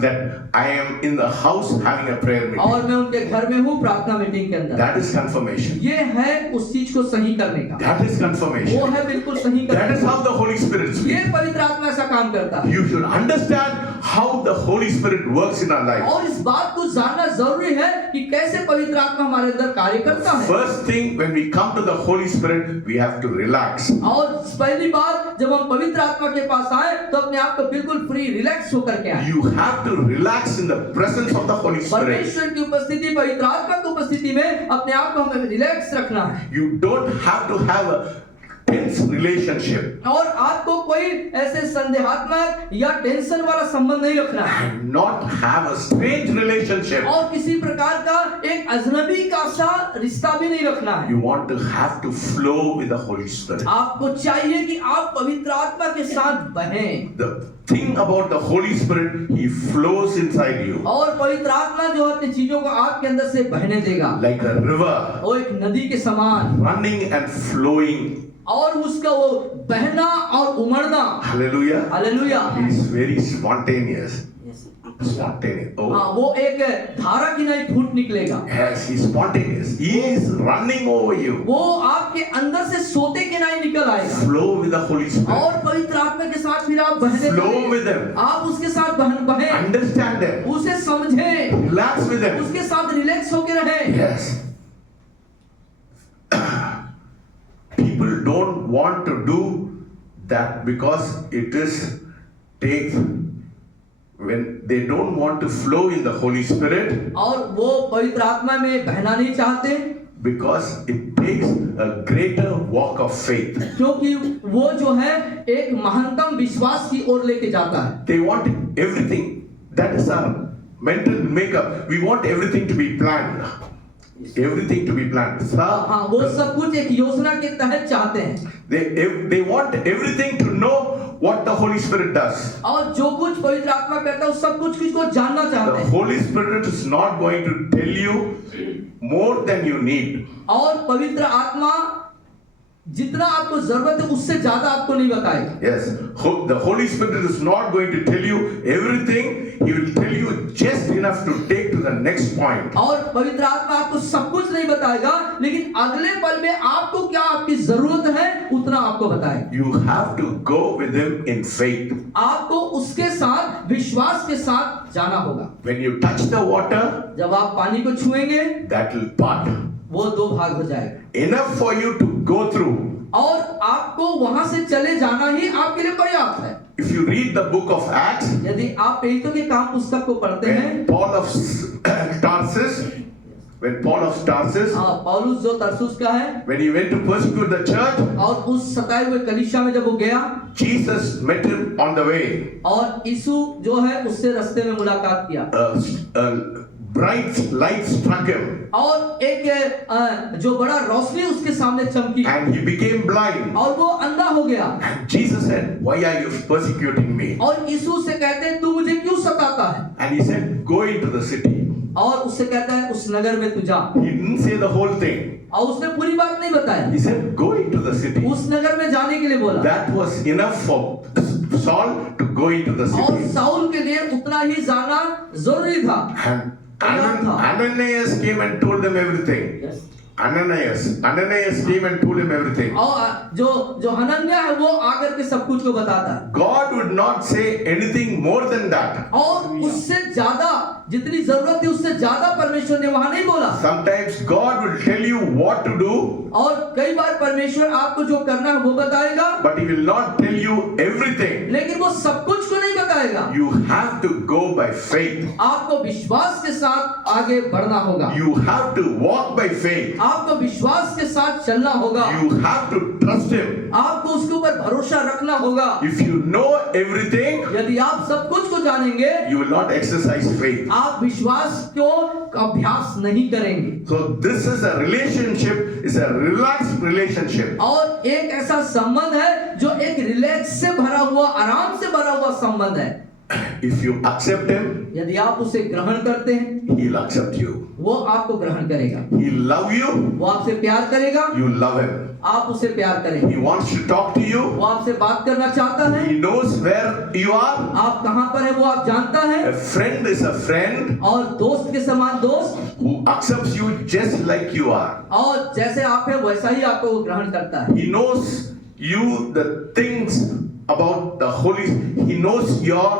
That I am in the house having a prayer meeting. और मैं उनके घर में हूँ प्रार्थना मीटिंग के अंदर। That is confirmation. ये है उस चीज को सही करने का। That is confirmation. वो है बिल्कुल सही करने That is का। how the Holy Spirit speaks. ये पवित्र आत्मा ऐसा काम करता है। You should understand how the Holy Spirit works in our life. और इस बात को जानना जरूरी है कि कैसे पवित्र आत्मा हमारे अंदर कार्य करता है। First thing, when we come to the Holy Spirit, we have to relax. और पहली बात जब हम पवित्र आत्मा के पास आए तो अपने आप को बिल्कुल फ्री रिलैक्स होकर के आए। You have to relax in the presence of the Holy Spirit. परमेश्वर की उपस्थिति, पवित्र आत्मा की उपस्थिति में अपने आप को हमें रिलैक्स रखना है। You don't have to have a tense relationship. और आपको कोई ऐसे संदेहात्मक या टेंशन वाला संबंध नहीं रखना है। And not have a strange relationship. और किसी प्रकार का एक अजनबी का सा रिश्ता भी नहीं रखना है। You want to have to flow with the Holy Spirit. आपको चाहिए कि आप पवित्र आत्मा के साथ बहें। The thing about the Holy Spirit, He flows inside you. और पवित्र आत्मा जो अपनी चीजों को आपके अंदर से बहने देगा। Like a river. वो एक नदी के समान। Running and flowing. और उसका वो बहना और उमड़ना। Hallelujah. Hallelujah. He is very spontaneous. Spontaneous. हाँ, Oh. वो एक धारा की नहीं फूट निकलेगा। Yes, He is spontaneous. He is running over you. वो आपके अंदर से सोते के नहीं निकल आएगा। Flow with the Holy Spirit. और पवित्र आत्मा के साथ फिर आप बहने Flow लगें। with them. आप उसके साथ बहें, Understand them. उसे समझें, Relax with them. उसके साथ रिलैक्स होके रहें। Yes. People don't want to do that because it takes when they don't want to flow in the Holy Spirit और वो पवित्र आत्मा में बहना नहीं चाहते because it takes a greater walk of faith. क्योंकि वो जो है एक महानतम विश्वास की ओर लेके जाता है। They want everything. That is our mental makeup. We want everything to be planned. Everything to be planned. हाँ, वो सब कुछ एक योजना के तहत चाहते हैं। They want everything to know what the Holy Spirit does. और जो कुछ पवित्र आत्मा करता है, उस सब कुछ को जानना चाहते The हैं। Holy Spirit is not going to tell you more than you need. और पवित्र आत्मा जितना आपको जरूरत है उससे ज्यादा आपको नहीं बताएगा। Yes, the Holy Spirit is not going to tell you everything. He will tell you just enough to take to the next point. और पवित्र आत्मा आपको सब कुछ नहीं बताएगा, लेकिन अगले पल में आपको क्या आपकी जरूरत है उतना आपको बताएगा। You have to go with Him in faith. आपको उसके साथ विश्वास के साथ जाना होगा। When you touch the water, जब आप पानी को छुएंगे that will part. वो दो भाग हो जाएगा। Enough for you to go through. और आपको वहां से चले जाना ही आपके लिए पर्याप्त है। If you read the book of Acts, यदि आप प्रेरितों के काम पुस्तक को पढ़ते हैं, when Paul of Tarsus, पौलुस जो तरसुस का है, when he went to persecute the church, और उस सताए हुए कलीसिया में जब वो गया, Jesus met him on the way. और यीशु जो है उससे रास्ते में मुलाकात किया, A bright light struck him, और एक जो बड़ा रोशनी उसके सामने चमकी, and he became blind. और वो अंधा हो गया। And Jesus said, "Why are you persecuting me?" और यीशु से कहते हैं, तू मुझे क्यों सताता है? And he said, "Go into the city." और उससे कहता है, उस नगर में तू जा। He didn't say the whole thing. और उसने पूरी बात नहीं बताया, He said, "Go into the city." उस नगर में जाने के लिए बोला। That was enough for Saul to go into the और city. साउल के लिए उतना ही जाना जरूरी था। And Ananias came and told them everything. Ananias came and told him everything. और जो हनन्याह है वो आकर के सब कुछ को बताता है। God would not say anything more than that. और उससे ज्यादा जितनी जरूरत है उससे ज्यादा परमेश्वर ने वहां नहीं बोला। Sometimes God will tell you what to do, और कई बार परमेश्वर आपको जो करना है वो बताएगा, but He will not tell you everything. लेकिन वो सब कुछ को नहीं बताएगा। You have to go by faith. आपको विश्वास के साथ आगे बढ़ना होगा। You have to walk by faith. आपको विश्वास के साथ चलना होगा। You have to trust Him. आपको उसके ऊपर भरोसा रखना होगा। If you know everything, यदि आप सब कुछ को जानेंगे, you will not exercise faith. आप विश्वास को अभ्यास नहीं करेंगे। So this is a relationship, it's a relaxed relationship. और एक ऐसा संबंध है जो एक रिलैक्स से भरा हुआ, आराम से भरा हुआ संबंध है। If you accept Him, यदि आप उसे ग्रहण करते हैं, He'll accept you. वो आपको ग्रहण करेगा। He'll love you, वो आपसे प्यार करेगा, you love Him. आप उसे प्यार करेंगे। He wants to talk to you. वो आपसे बात करना चाहता है। He knows where you are. आप कहां पर है वो आप जानता है। A friend is a friend और दोस्त के समान दोस्त, who accepts you just like you are. और जैसे आप है वैसा ही आपको वो ग्रहण करता है। He knows you, the things about the Holy. He knows your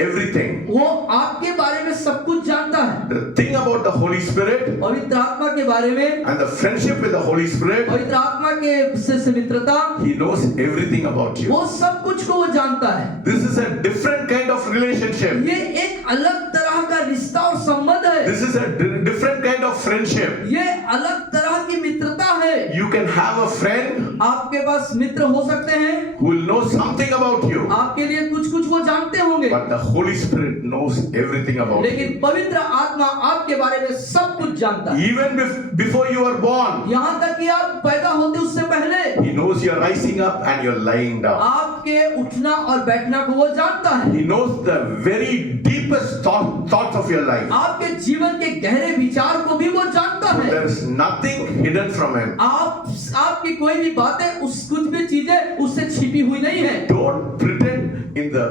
everything. वो आपके बारे में सब कुछ जानता है। The thing about the Holy Spirit पवित्र आत्मा के बारे में, and the friendship with the Holy Spirit, पवित्र आत्मा के से मित्रता, He knows everything about you. वो सब कुछ को वो जानता है। This is a different kind of relationship. ये एक अलग तरह का रिश्ता और संबंध है। This is a different kind of friendship. ये अलग तरह की मित्रता है। You can have a friend आपके पास मित्र हो सकते हैं, who will know something about you, आपके लिए कुछ कुछ वो जानते होंगे, but the Holy Spirit knows everything about you. लेकिन पवित्र आत्मा आपके बारे में सब कुछ जानता है। Even before you are born, यहाँ तक कि आप पैदा होते उससे पहले He knows you are rising up and you are lying down. आपके उठना और बैठना को वो जानता है। He knows the very deepest thoughts of your life. आपके जीवन के गहरे विचार को भी वो जानता है। There is nothing hidden from Him. आपकी कोई भी बातें, उस कुछ भी चीजें उससे छिपी हुई नहीं है। Don't pretend in the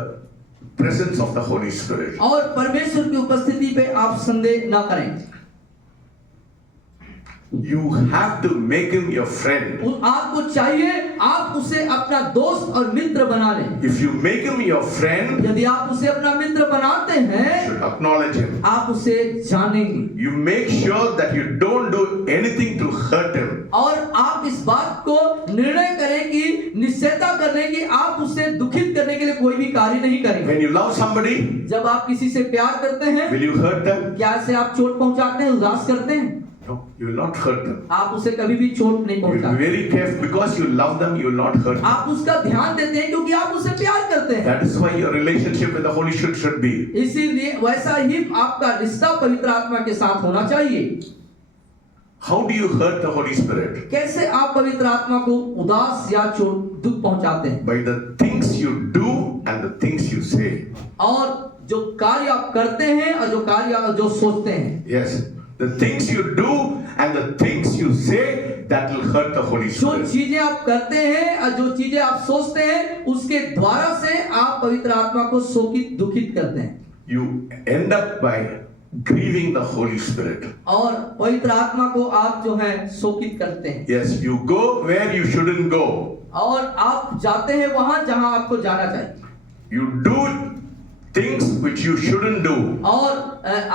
presence of the Holy Spirit. और परमेश्वर की उपस्थिति पे आप संदेह ना करें। You have to make Him your friend. आपको चाहिए आप उसे अपना दोस्त और मित्र बना लें। If you make Him your friend, यदि आप उसे अपना मित्र बनाते you हैं, should acknowledge Him. आप उसे जानेंगे You make sure that you don't do anything to hurt Him. और आप इस बात को निर्णय करें कि निश्चयता करने की आप उसे दुखित करने के लिए कोई भी कार्य नहीं करेंगे। When you love somebody, जब आप किसी से प्यार करते हैं, will you hurt them? क्या से आप चोट पहुंचाते हैं, उदास करते हैं? No, you will not hurt them. आप उसे कभी भी चोट नहीं You will be पहुंचाते। very careful because you love them. You will not hurt them. आप उसका ध्यान देते हैं क्योंकि आप उसे प्यार करते हैं। That is why your relationship with the Holy Spirit should be. इसीलिए वैसा ही आपका रिश्ता पवित्र आत्मा के साथ होना चाहिए। How do you hurt the Holy Spirit? कैसे आप पवित्र आत्मा को उदास या चोट दुख पहुंचाते हैं? By the things you do and the things you say. और जो कार्य आप करते हैं और जो कार्य आप जो सोचते हैं। Yes, the things you do and the things you say that will hurt the Holy जो Spirit. चीजें आप करते हैं और जो चीजें आप सोचते हैं उसके द्वारा से आप पवित्र आत्मा को शोकित दुखित करते हैं You end up by grieving the Holy Spirit. और पवित्र आत्मा को आप जो है शोकित करते हैं। Yes, you go where you shouldn't go. और आप जाते हैं वहां जहां आपको जाना चाहिए You do things which you shouldn't do. और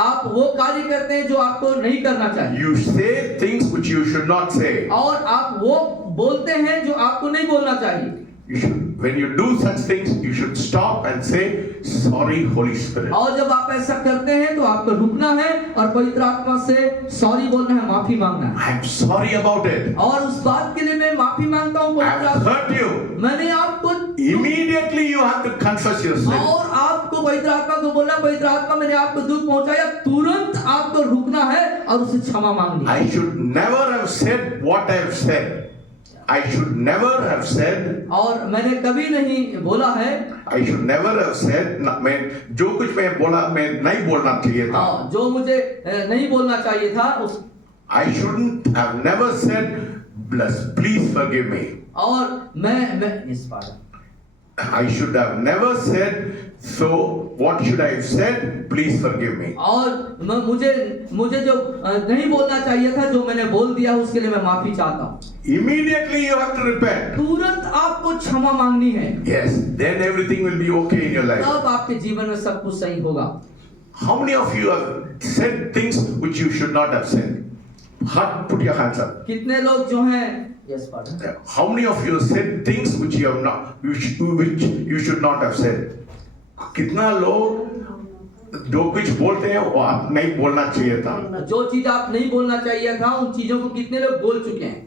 आप वो कार्य करते हैं जो आपको नहीं करना चाहिए You say things which you should not say. और आप वो बोलते हैं जो आपको नहीं बोलना चाहिए। You should, when you do such things, you should stop and say, "Sorry, Holy Spirit." और जब आप ऐसा करते हैं तो आपको रुकना है और पवित्र आत्मा से सॉरी बोलना है, माफी मांगना है। I am sorry about it. और उस बात के लिए मैं माफी मांगता हूँ I पवित्र have आत्मा। hurt you. मैंने आपको Immediately you have to confess your sin. और आपको पवित्र आत्मा को बोलना, पवित्र आत्मा मैंने आपको दुख पहुंचाया, तुरंत आपको रुकना है और उसे क्षमा मांगनी है। I should never have said what I have said. I should never have said. और मैंने कभी नहीं बोला है, I should never have said. मैं जो कुछ मैं बोला मैं नहीं बोलना चाहिए था. जो मुझे नहीं बोलना चाहिए था उस I shouldn't have never said, "Please forgive me." और मैं इस बार I should have never said. So what should I have said? Please forgive me. और मुझे जो नहीं बोलना चाहिए था जो मैंने बोल दिया उसके लिए मैं माफी चाहता हूँ। Immediately you have to repent. तुरंत आपको क्षमा मांगनी है, Yes, then everything will be okay in your life. तब आपके जीवन में सब कुछ सही होगा। How many of you have said things which you should not have said? Put your hands up. कितने लोग जो हैं yes pardon How many of you have said things which you have not, which you should not have said? कितना लोग जो कुछ बोलते हैं वो आप नहीं बोलना चाहिए था. जो चीज आप नहीं बोलना चाहिए था उन चीजों को कितने लोग बोल चुके हैं?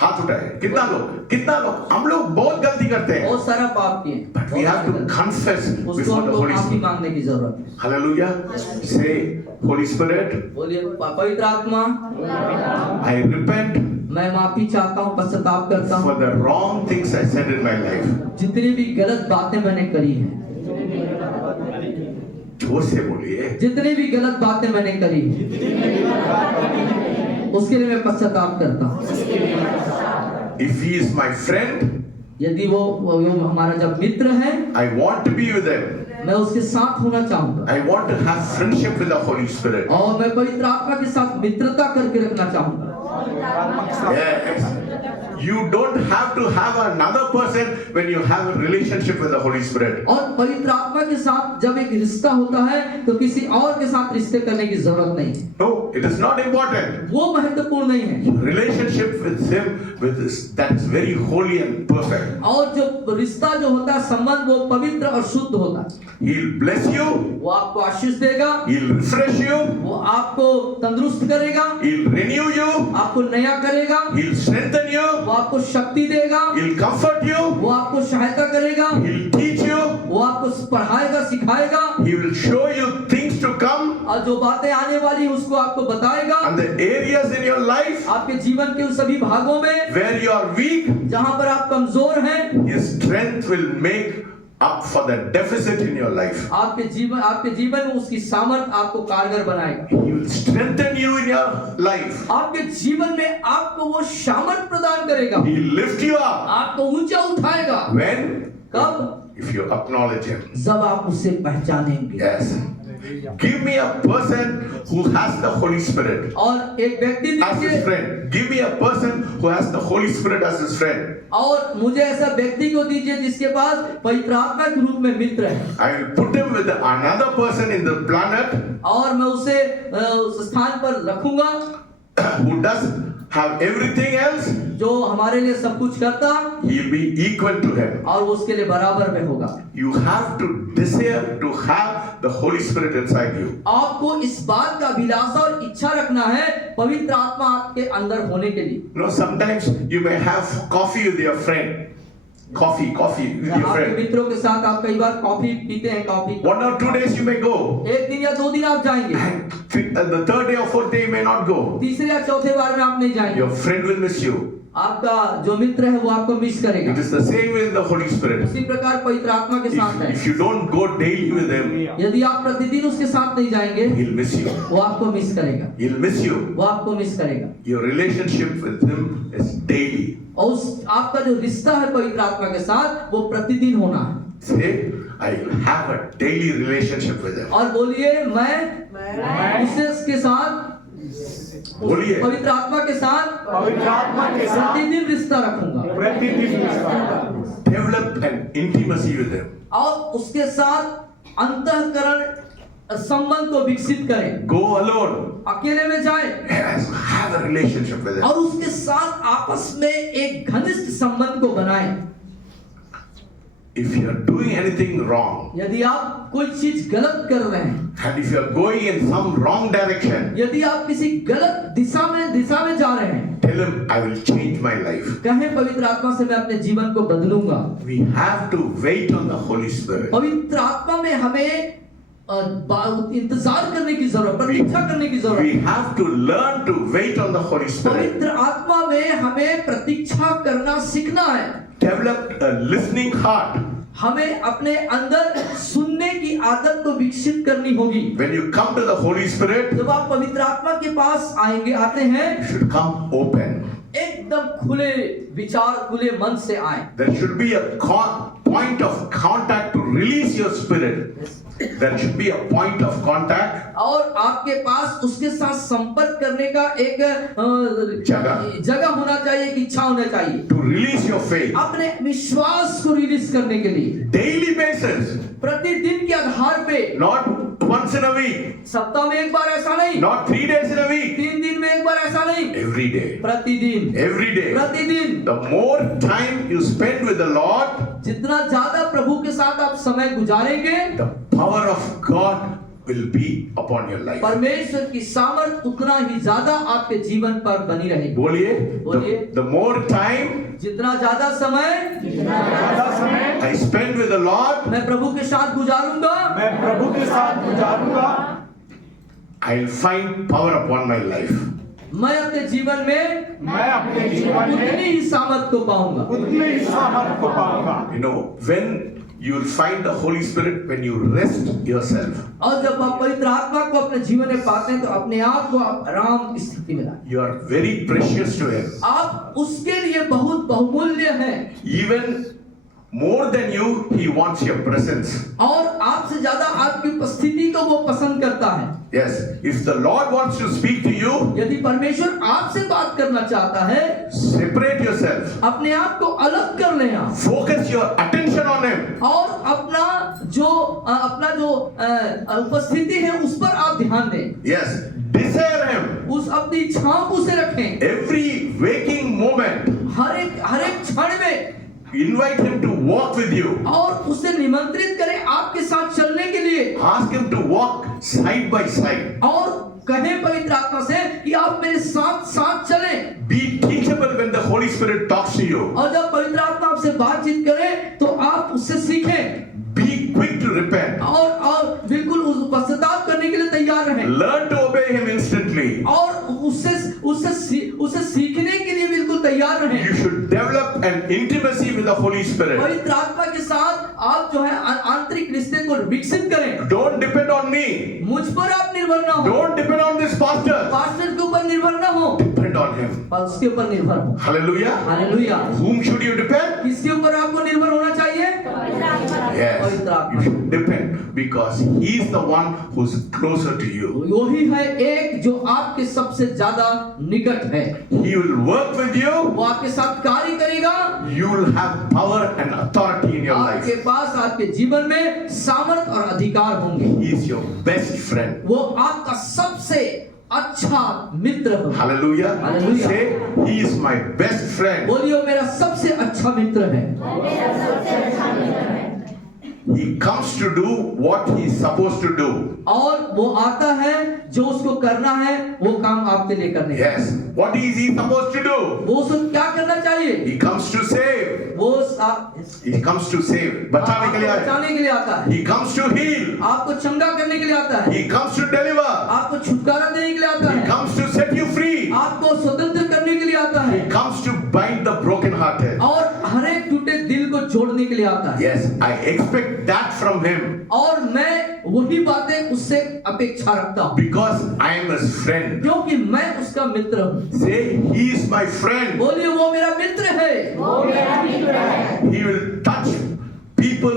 हाथ उठाए. कितना लोग हम लोग बहुत गलती करते हैं. बहुत सारा पाप किए, But we have to confess उसको before the हमको Holy माफी Spirit. मांगने की जरूरत है। Hallelujah. Say, Holy Spirit, बोलिए पवित्र आत्मा, I repent मैं माफी चाहता हूँ, पश्चाताप करता for हूँ the wrong things I said in my life. जितनी भी गलत बातें मैंने करी हैं, जोर से बोलिए. जितनी भी गलत बातें मैंने करी उसके लिए मैं पश्चाताप करता हूँ। If he is my friend, यदि वो हमारा जब मित्र है, I want to be with him. मैं उसके साथ होना चाहूंगा I want to have friendship with the Holy Spirit. और मैं पवित्र आत्मा के साथ मित्रता करके रखना चाहूंगा। Yes. You don't have to have another person when you have a relationship with the Holy Spirit. और पवित्र आत्मा के साथ जब एक रिश्ता होता है तो किसी और के साथ रिश्ते करने की जरूरत नहीं है, No, it is not important. वो महत्वपूर्ण नहीं है। Relationship with him, with this, that is very holy and perfect. और जो रिश्ता जो होता है, संबंध, वो पवित्र और शुद्ध होता है। He'll bless you. वो आपको आशीष देगा, He'll refresh you. वो आपको तंदुरुस्त करेगा, He'll renew you. आपको नया करेगा, He'll strengthen you. वो आपको शक्ति देगा, He'll comfort you. वो आपको सहायता करेगा, He'll teach you. वो आपको पढ़ाएगा, सिखाएगा He will show you things to come और जो बातें आने वाली हैं उसको आपको बताएगा। and the areas in your life आपके जीवन के उन सभी भागों में where you are weak, जहां पर आप कमजोर हैं, His strength will make up for the deficit in your life. आपके जीवन में उसकी सामर्थ आपको कारगर बनाएगा। He will strengthen you in your life. आपके जीवन में आपको वो सामर्थ प्रदान करेगा, He will lift you up. आपको ऊंचा उठाएगा। When? कब? If you acknowledge Him. जब आप उसे पहचानेंगे। Yes. Give me a person who has the Holy Spirit और एक व्यक्ति as his दीजिए, friend. Give me a person who has the Holy Spirit as his friend. और मुझे ऐसा व्यक्ति को दीजिए जिसके पास पवित्र आत्मा के रूप में मित्र है, I will put him with another person in the planet और मैं उसे उस स्थान पर रखूंगा who does have everything else, जो हमारे लिए सब कुछ करता, he'll be equal to him. और वो उसके लिए बराबर में होगा। You have to desire to have the Holy Spirit inside you. आपको इस बात का अभिलाषा और इच्छा रखना है पवित्र आत्मा आपके अंदर होने के लिए। You know, sometimes you may have coffee with your friend. Coffee with your आपके friend. मित्रों के साथ आप कई बार कॉफी पीते हैं, coffee 1 or 2 days you may go. एक दिन या 2 दिन आप जाएंगे, And the third day or fourth day you may not go. तीसरे या चौथे बार में आप नहीं जाएंगे। Your friend will miss you. आपका जो मित्र है वो आपको मिस करेगा। It is the same with the Holy Spirit. उसी प्रकार पवित्र आत्मा के साथ है। If you don't go daily with him, यदि आप प्रतिदिन उसके साथ नहीं जाएंगे, he'll miss you. वो आपको मिस करेगा। He'll miss you. वो आपको मिस करेगा। Your relationship with him is daily. और उस आपका जो रिश्ता है पवित्र आत्मा के साथ वो प्रतिदिन होना है। Say, I will have a daily relationship with him. और बोलिए मैं उसके साथ, बोलिए। पवित्र आत्मा के साथ पवित्र आत्मा के साथ प्रतिदिन रिश्ता रखूंगा प्रतिदिन रिश्ता। Develop an intimacy with him. और उसके साथ अंतःकरण संबंध को विकसित करें। Go alone. अकेले में जाए Yes, have a relationship with him. और उसके साथ आपस में एक घनिष्ठ संबंध को बनाएं। If you are doing anything wrong, यदि आप कोई चीज गलत कर रहे हैं, and if you are going in some wrong direction, यदि आप किसी गलत दिशा में जा रहे हैं, tell him, I will change my life. कहें पवित्र आत्मा से मैं अपने जीवन को बदलूंगा। We have to wait on the Holy Spirit. पवित्र आत्मा में हमें इंतजार करने की जरूरत, प्रतीक्षा करने की We जरूरत। have to learn to wait on the Holy Spirit. पवित्र आत्मा में हमें प्रतीक्षा करना सीखना है। Develop a listening heart. हमें अपने अंदर सुनने की आदत को विकसित करनी होगी। When you come to the Holy Spirit, जब आप पवित्र आत्मा के पास आते हैं, you should come open. एकदम खुले विचार, खुले मन से आए। There should be a point of contact to release your spirit. There should be a point of contact. और आपके पास उसके साथ संपर्क करने का एक जगह होना चाहिए, एक इच्छा होना चाहिए To release your faith. अपने विश्वास को रिलीज करने के लिए Daily basis. प्रतिदिन के आधार पे, Not once in a week. सप्ताह में एक बार ऐसा नहीं, Not 3 days in a week. 3 दिन में एक बार ऐसा नहीं, Every day. प्रतिदिन Every day. प्रतिदिन। The more time you spend with the Lord, जितना ज्यादा प्रभु के साथ आप समय गुजारेंगे, the power of God will be upon your life. परमेश्वर की सामर्थ उतना ही ज्यादा आपके जीवन पर बनी रहेगी। बोलिए, बोलिए। the more time जितना ज्यादा समय ज़्यादा समय I spend with the Lord, मैं प्रभु के साथ गुजारूंगा, मैं प्रभु के साथ गुजारूंगा, I'll find power upon my life. मैं अपने जीवन में मैं अपने जीवन उतनी में ही सामर्थ को पाऊंगा। उतने ही सामर्थ को पाऊंगा। You know, when you will find the Holy Spirit when you rest yourself. और जब आप पवित्र आत्मा को अपने जीवन में पाते हैं तो अपने आप को आप आराम की स्थिति में लाएं। You are very precious to Him. आप उसके लिए बहुत बहुमूल्य हैं। Even more than you, He wants your presence. और आपसे ज्यादा आपकी उपस्थिति को वो पसंद करता है। Yes, if the Lord wants to speak to you, यदि परमेश्वर आपसे बात करना चाहता है, separate yourself. अपने आप को अलग कर लें आप, Focus your attention on Him. और अपना जो उपस्थिति है उस पर आप ध्यान दें। Yes, desire Him. उस अपनी इच्छाओं को उसे रखें। Every waking moment, हर एक क्षण में invite Him to walk with you. और उसे निमंत्रित करें आपके साथ चलने के लिए। Ask Him to walk side by side. और कहें पवित्र आत्मा से कि आप मेरे साथ साथ चलें। Be teachable when the Holy Spirit talks to you. और जब पवित्र आत्मा आपसे बातचीत करे तो आप उससे सीखें। Be quick to repent. और बिल्कुल उस पश्चाताप करने के लिए तैयार रहें। Learn to obey Him instantly. और उससे सीखने के लिए बिल्कुल तैयार रहें। You should develop an intimacy with the Holy Spirit. पवित्र आत्मा के साथ आप जो है आंतरिक रिश्ते को विकसित करें। Don't depend on me. मुझ पर आप निर्भर ना हो, Don't depend on this pastor. Pastor के ऊपर निर्भर ना हो, Depend on Him. पर उसके ऊपर निर्भर हो। Hallelujah. Hallelujah. Whom should you depend? किसके ऊपर आपको निर्भर होना चाहिए? Yes, you should depend because He is the one who's closer to you. वही है एक जो आपके सबसे ज्यादा निकट है। He will work with you. वो आपके साथ कार्य करेगा। You will have power and authority in your आपके life. पास आपके जीवन में सामर्थ और अधिकार होंगे। He is your best friend. वो आपका सबसे अच्छा मित्र हो। Hallelujah. Hallelujah. Say, he is my best friend. बोलिए वो मेरा सबसे अच्छा मित्र है। He comes to do what he is supposed to do. और वो आता है जो उसको करना है वो काम आपके लिए करने का। Yes. What is he supposed to do? वो उसको क्या करना चाहिए? He comes to save. वो He comes to save. बचाने के लिए आया है. बचाने के लिए आता है। He comes to heal. आपको चंगा करने के लिए आता है। He comes to deliver. आपको छुटकारा देने के लिए आता He है। comes to set you free. आपको स्वतंत्र करने के लिए आता है। He comes to bind the brokenhearted. और हर एक टूटे दिल को जोड़ने के लिए आता है। Yes, I expect that from him और मैं वही बातें उससे अपेक्षा रखता हूँ because I am his friend. क्योंकि मैं उसका मित्र हूँ। Say, he is my friend. बोलिए वो मेरा मित्र है। He will touch people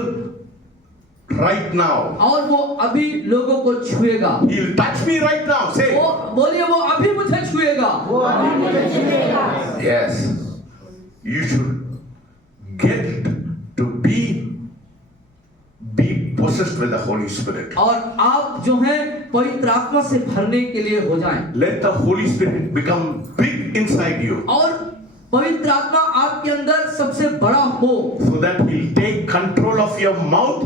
right now. और वो अभी लोगों को छुएगा। He will touch me right now. Say, वो बोलिए वो अभी मुझे छुएगा। yes. You should get to be possessed with the Holy Spirit. और आप जो हैं पवित्र आत्मा से भरने के लिए हो जाएं। Let the Holy Spirit become big inside you और पवित्र आत्मा आपके अंदर सबसे बड़ा हो so that he'll take control of your mouth,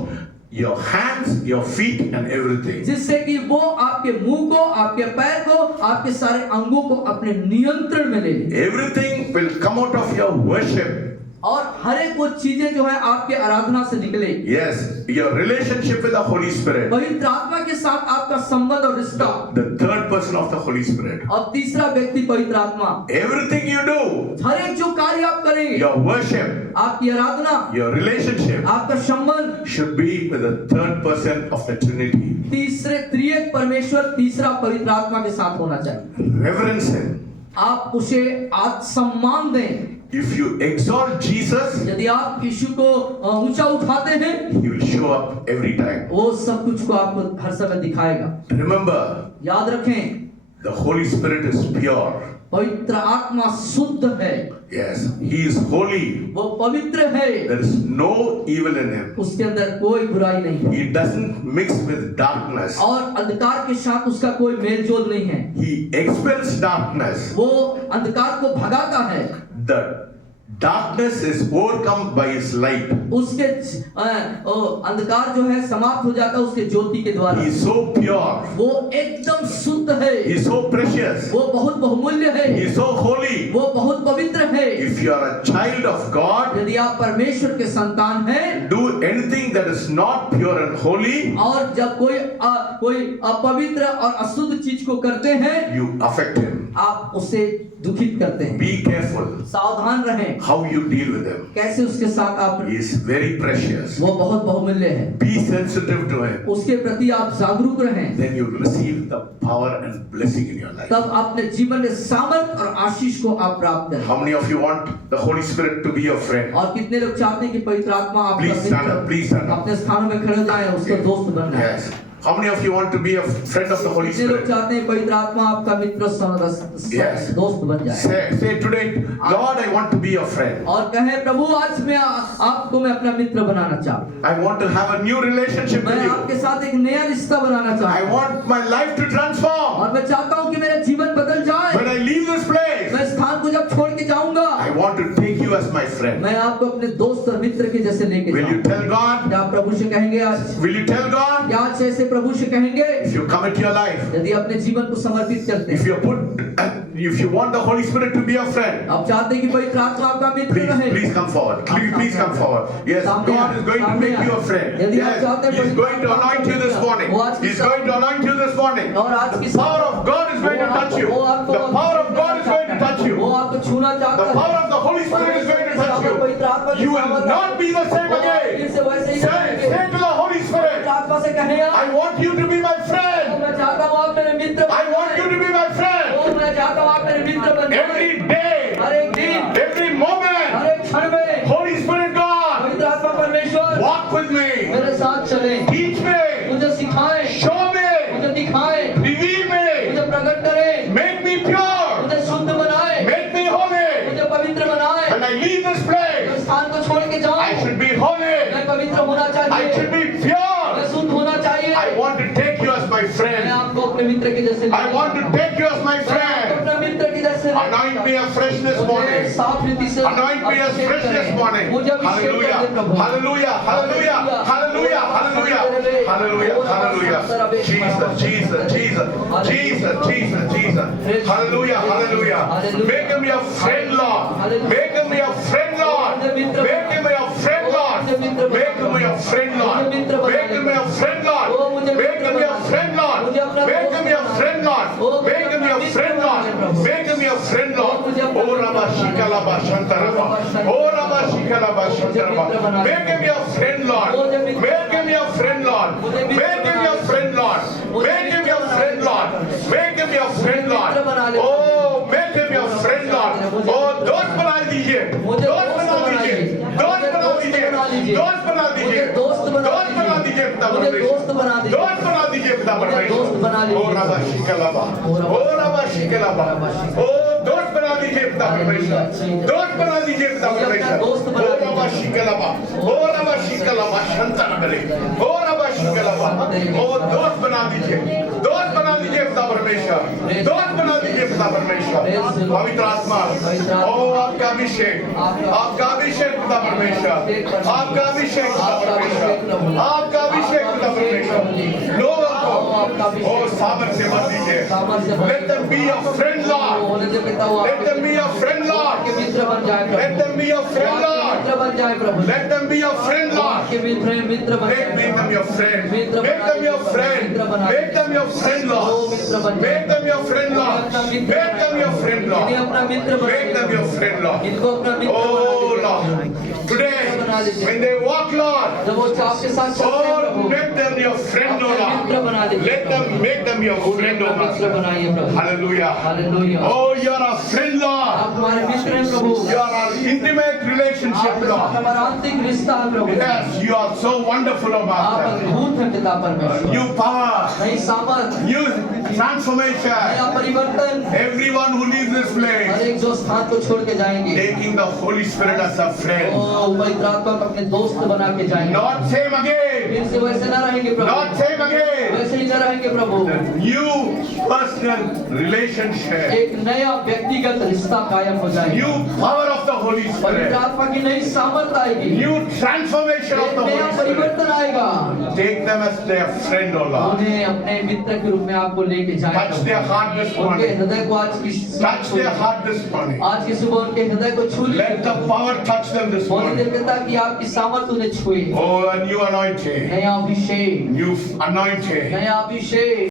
your hands, your feet and everything. जिससे कि वो आपके मुंह को, आपके पैर को, आपके सारे अंगों को अपने नियंत्रण में ले ले। Everything will come out of your worship. और हर एक वो चीजें जो है आपके आराधना से निकले। Yes, your relationship with the Holy Spirit. पवित्र आत्मा के साथ आपका संबंध और रिश्ता। The third person of the Holy Spirit. और तीसरा व्यक्ति पवित्र आत्मा। Everything you do, हर एक जो कार्य आप करेंगे, your worship, आपकी आराधना, your relationship आपका संबंध should be with the third person of the Trinity. तीसरे त्रिएक परमेश्वर तीसरा पवित्र आत्मा के साथ होना चाहिए। Reverence him. आप उसे सम्मान दें। If you exalt Jesus, यदि आप यीशु को ऊंचा उठाते हैं, he will show up every time. वो सब कुछ को आपको हर समय दिखाएगा। Remember, याद रखें, the Holy Spirit is pure. पवित्र आत्मा शुद्ध है। Yes, he is holy. वो पवित्र है। There is no evil in him. उसके अंदर कोई बुराई नहीं है। He doesn't mix with darkness. और अंधकार के साथ उसका कोई मेल जोल नहीं है। He expels darkness. वो अंधकार को भगाता है। The darkness is overcome by his light. उसके अंधकार जो है समाप्त हो जाता है उसके ज्योति के द्वारा। He is so pure. वो एकदम शुद्ध है। He is so precious. वो बहुत बहुमूल्य है। He is so holy. वो बहुत पवित्र है। If you are a child of God, यदि आप परमेश्वर के संतान हैं, do anything that is not pure and holy, और जब कोई अपवित्र और अशुद्ध चीज को करते हैं, you affect him. आप उसे दुखित करते हैं। Be careful सावधान रहें how you deal with him. कैसे उसके साथ आप। He is very precious. वो बहुत बहुमूल्य है। Be sensitive to him. उसके प्रति आप जागरूक रहें। Then you receive the power and blessing in your life. तब अपने जीवन में सामर्थ और आशीष को आप प्राप्त करें। How many of you want the Holy Spirit to be your friend? और कितने लोग चाहते हैं कि पवित्र आत्मा आपका Please stand up, please stand up. अपने स्थानों में खड़े हो जाएं, उसका दोस्त बन जाए। Yes. How many of you want to be a friend of the Holy कितने लोग Spirit? चाहते हैं पवित्र आत्मा आपका मित्र Yes. दोस्त बन जाए। Say today, Lord, I want to be your friend. और कहे प्रभु आज मैं आपको मैं अपना मित्र बनाना चाहता हूँ। I want to have a new relationship with मैं you. आपके साथ एक नया रिश्ता बनाना चाहता I हूँ। want my life to transform. और मैं चाहता हूँ कि मेरा जीवन बदल जाए। When I leave this place, मैं स्थान को जब छोड़ के जाऊंगा, I want to take you as my friend. मैं आपको अपने दोस्त और मित्र के जैसे लेके Will you जाऊंगा। tell God? क्या आप प्रभु से कहेंगे आज? Will you tell God? क्या आज ऐसे प्रभु से कहेंगे? If you commit your life, यदि अपने जीवन को समर्पित करते if हैं, if you want the Holy Spirit to be your friend, आप चाहते हैं कि पवित्र आत्मा आपका मित्र रहे, please come forward. Please come forward. Yes, God is going to make you a friend. Yes, He's going to anoint you this morning. He's going to anoint you this morning. और आज की The power of God is going to touch you. The power of God is going to touch वो you. आपको छूना चाहता The है। power of the Holy Spirit is going to touch पवित्र आत्मा you. You will not be the same again. से वैसे ही Say to the Holy पवित्र Spirit, आत्मा से कहें आप, I want you to be my friend. मैं चाहता हूँ आप मेरे मित्र I want you to be my friend. मैं चाहता हूँ आप मेरे मित्र बन जाएं। Every day, हर एक दिन, every moment, हर एक क्षण में Holy Spirit God, पवित्र आत्मा परमेश्वर walk with me. मेरे साथ चले, Teach me. मुझे सिखाएं, Show me. मुझे दिखाएं, Reveal me. मुझे प्रकट करें, Make me pure. मुझे शुद्ध बनाएं, Make me holy. मुझे पवित्र बनाएं। When I leave this place, मैं स्थान को छोड़ के जाऊं, I should be holy. मैं पवित्र होना I चाहिए, should be मैं pure. शुद्ध होना चाहिए। I want to take you as my मैं friend. आपको अपने मित्र मित्र के जैसे I want to take you as my मैं friend. अपना मित्र के जैसे Anoint me afresh this मुझे morning. साफ रीति से Anoint me as Abhishek fresh this करें। morning. मुझे अभिषेक Hallelujah. कर दे प्रभु। Hallelujah. Hallelujah. Hallelujah. Hallelujah. Hallelujah. Hallelujah. Jesus. Jesus. Jesus. Jesus. Jesus. Jesus. Hallelujah. Hallelujah. Make him your friend, Lord. Make him your friend, Lord. Make him your friend, Lord. Make him your friend, Lord. Make him your friend, Lord. Make him your friend, Lord. Make him your friend, Lord. Make him your friend, Lord. Make him your friend, Lord. Oh, Rabba Shikala Bashantaraba. Oh, Rabba Shikala Bashantaraba. Make him your friend, Lord. Make him your friend, Lord. Make him your friend, Lord. Make him your friend, Lord. Make him your friend, Lord. Oh, make him your friend, Lord. Oh, दोस्त बना दीजिए, दोस्त बना दीजिए, दोस्त बना दीजिए, दोस्त बना दीजिए, दोस्त बना दीजिए, पिता परमेश्वर, दोस्त बना दीजिए, पिता परमेश्वर। ओ रबा शिकलाबा, ओ रबा शिकलाबा, ओ दोस्त बना दीजिए, पिता परमेश्वर, दोस्त बना दीजिए, पिता परमेश्वर। ओ रबा शिकलाबा, ओ रबा शिकलाबा, शंतर बने, ओ रबा शिकलाबा, ओ दोस्त बना दीजिए, दोस्त बना दीजिए, पिता परमेश्वर, दोस्त बना दीजिए, पिता परमेश्वर। पवित्र आत्मा, ओ आपका अभिषेक, आपका अभिषेक पिता परमेश्वर, आपका अभिषेक पिता परमेश्वर, आपका अभिषेक पिता परमेश्वर। लोगों को ओ सामर्थ्य मत दीजिए। Let them be your friend, Lord. Let them be your friend, Lord. मित्र बन जाए Let them be your friend, Lord. मित्र बन जाए प्रभु Let them be your friend, Lord. के मित्र बन Make them your friend. Make them your friend. Make them your friend, Lord. Make them your friend, Lord. Make them your friend, Lord. इन्हें अपना मित्र बना Make them your friend, Lord. इनको अपना मित्र Oh बना Lord, today when they walk, Lord, जब वो आपके साथ चलते हैं oh Prabhu make them your friend, oh Mitra Lord. बना दीजिए Let them make them your friend, oh Mitra Master. बनाइए प्रभु Hallelujah. Hallelujah Oh, you are a friend, Lord. आप हमारे मित्र हैं प्रभु You are our intimate relationship, आपके साथ Lord. हमारा आंतरिक रिश्ता है प्रभु Yes, you are so wonderful, oh आप Master. अद्भुत हैं पिता परमेश्वर New power, नई सामर्थ new transformation. नया परिवर्तन Everyone who leaves this her place, एक जो स्थान को छोड़ के जाएंगे taking the Holy Spirit as a friend. ओ पवित्र आत्मा को अपने दोस्त बना के जाएंगे Not same again. फिर से वैसे ना रहेंगे प्रभु Not same again. वैसे ही ना रहेंगे प्रभु New personal relationship. एक नया व्यक्तिगत रिश्ता कायम हो जाएगा New power of the Holy पवित्र Spirit. आत्मा की नई सामर्थ आएगी New transformation of एक the नया Holy Spirit. परिवर्तन आएगा Take them as their friend, O Lord. उन्हें अपने मित्र के रूप में आपको लेके जाएं Touch their heart this उनके morning. हृदय को आज की Touch their heart this morning. आज की सुबह उनके हृदय को छू लीजिए Let the power touch them this बोल morning. पिता कि आपकी सामर्थ उन्हें छुए Oh, a new anointing. नया अभिषेक New anointing. नया अभिषेक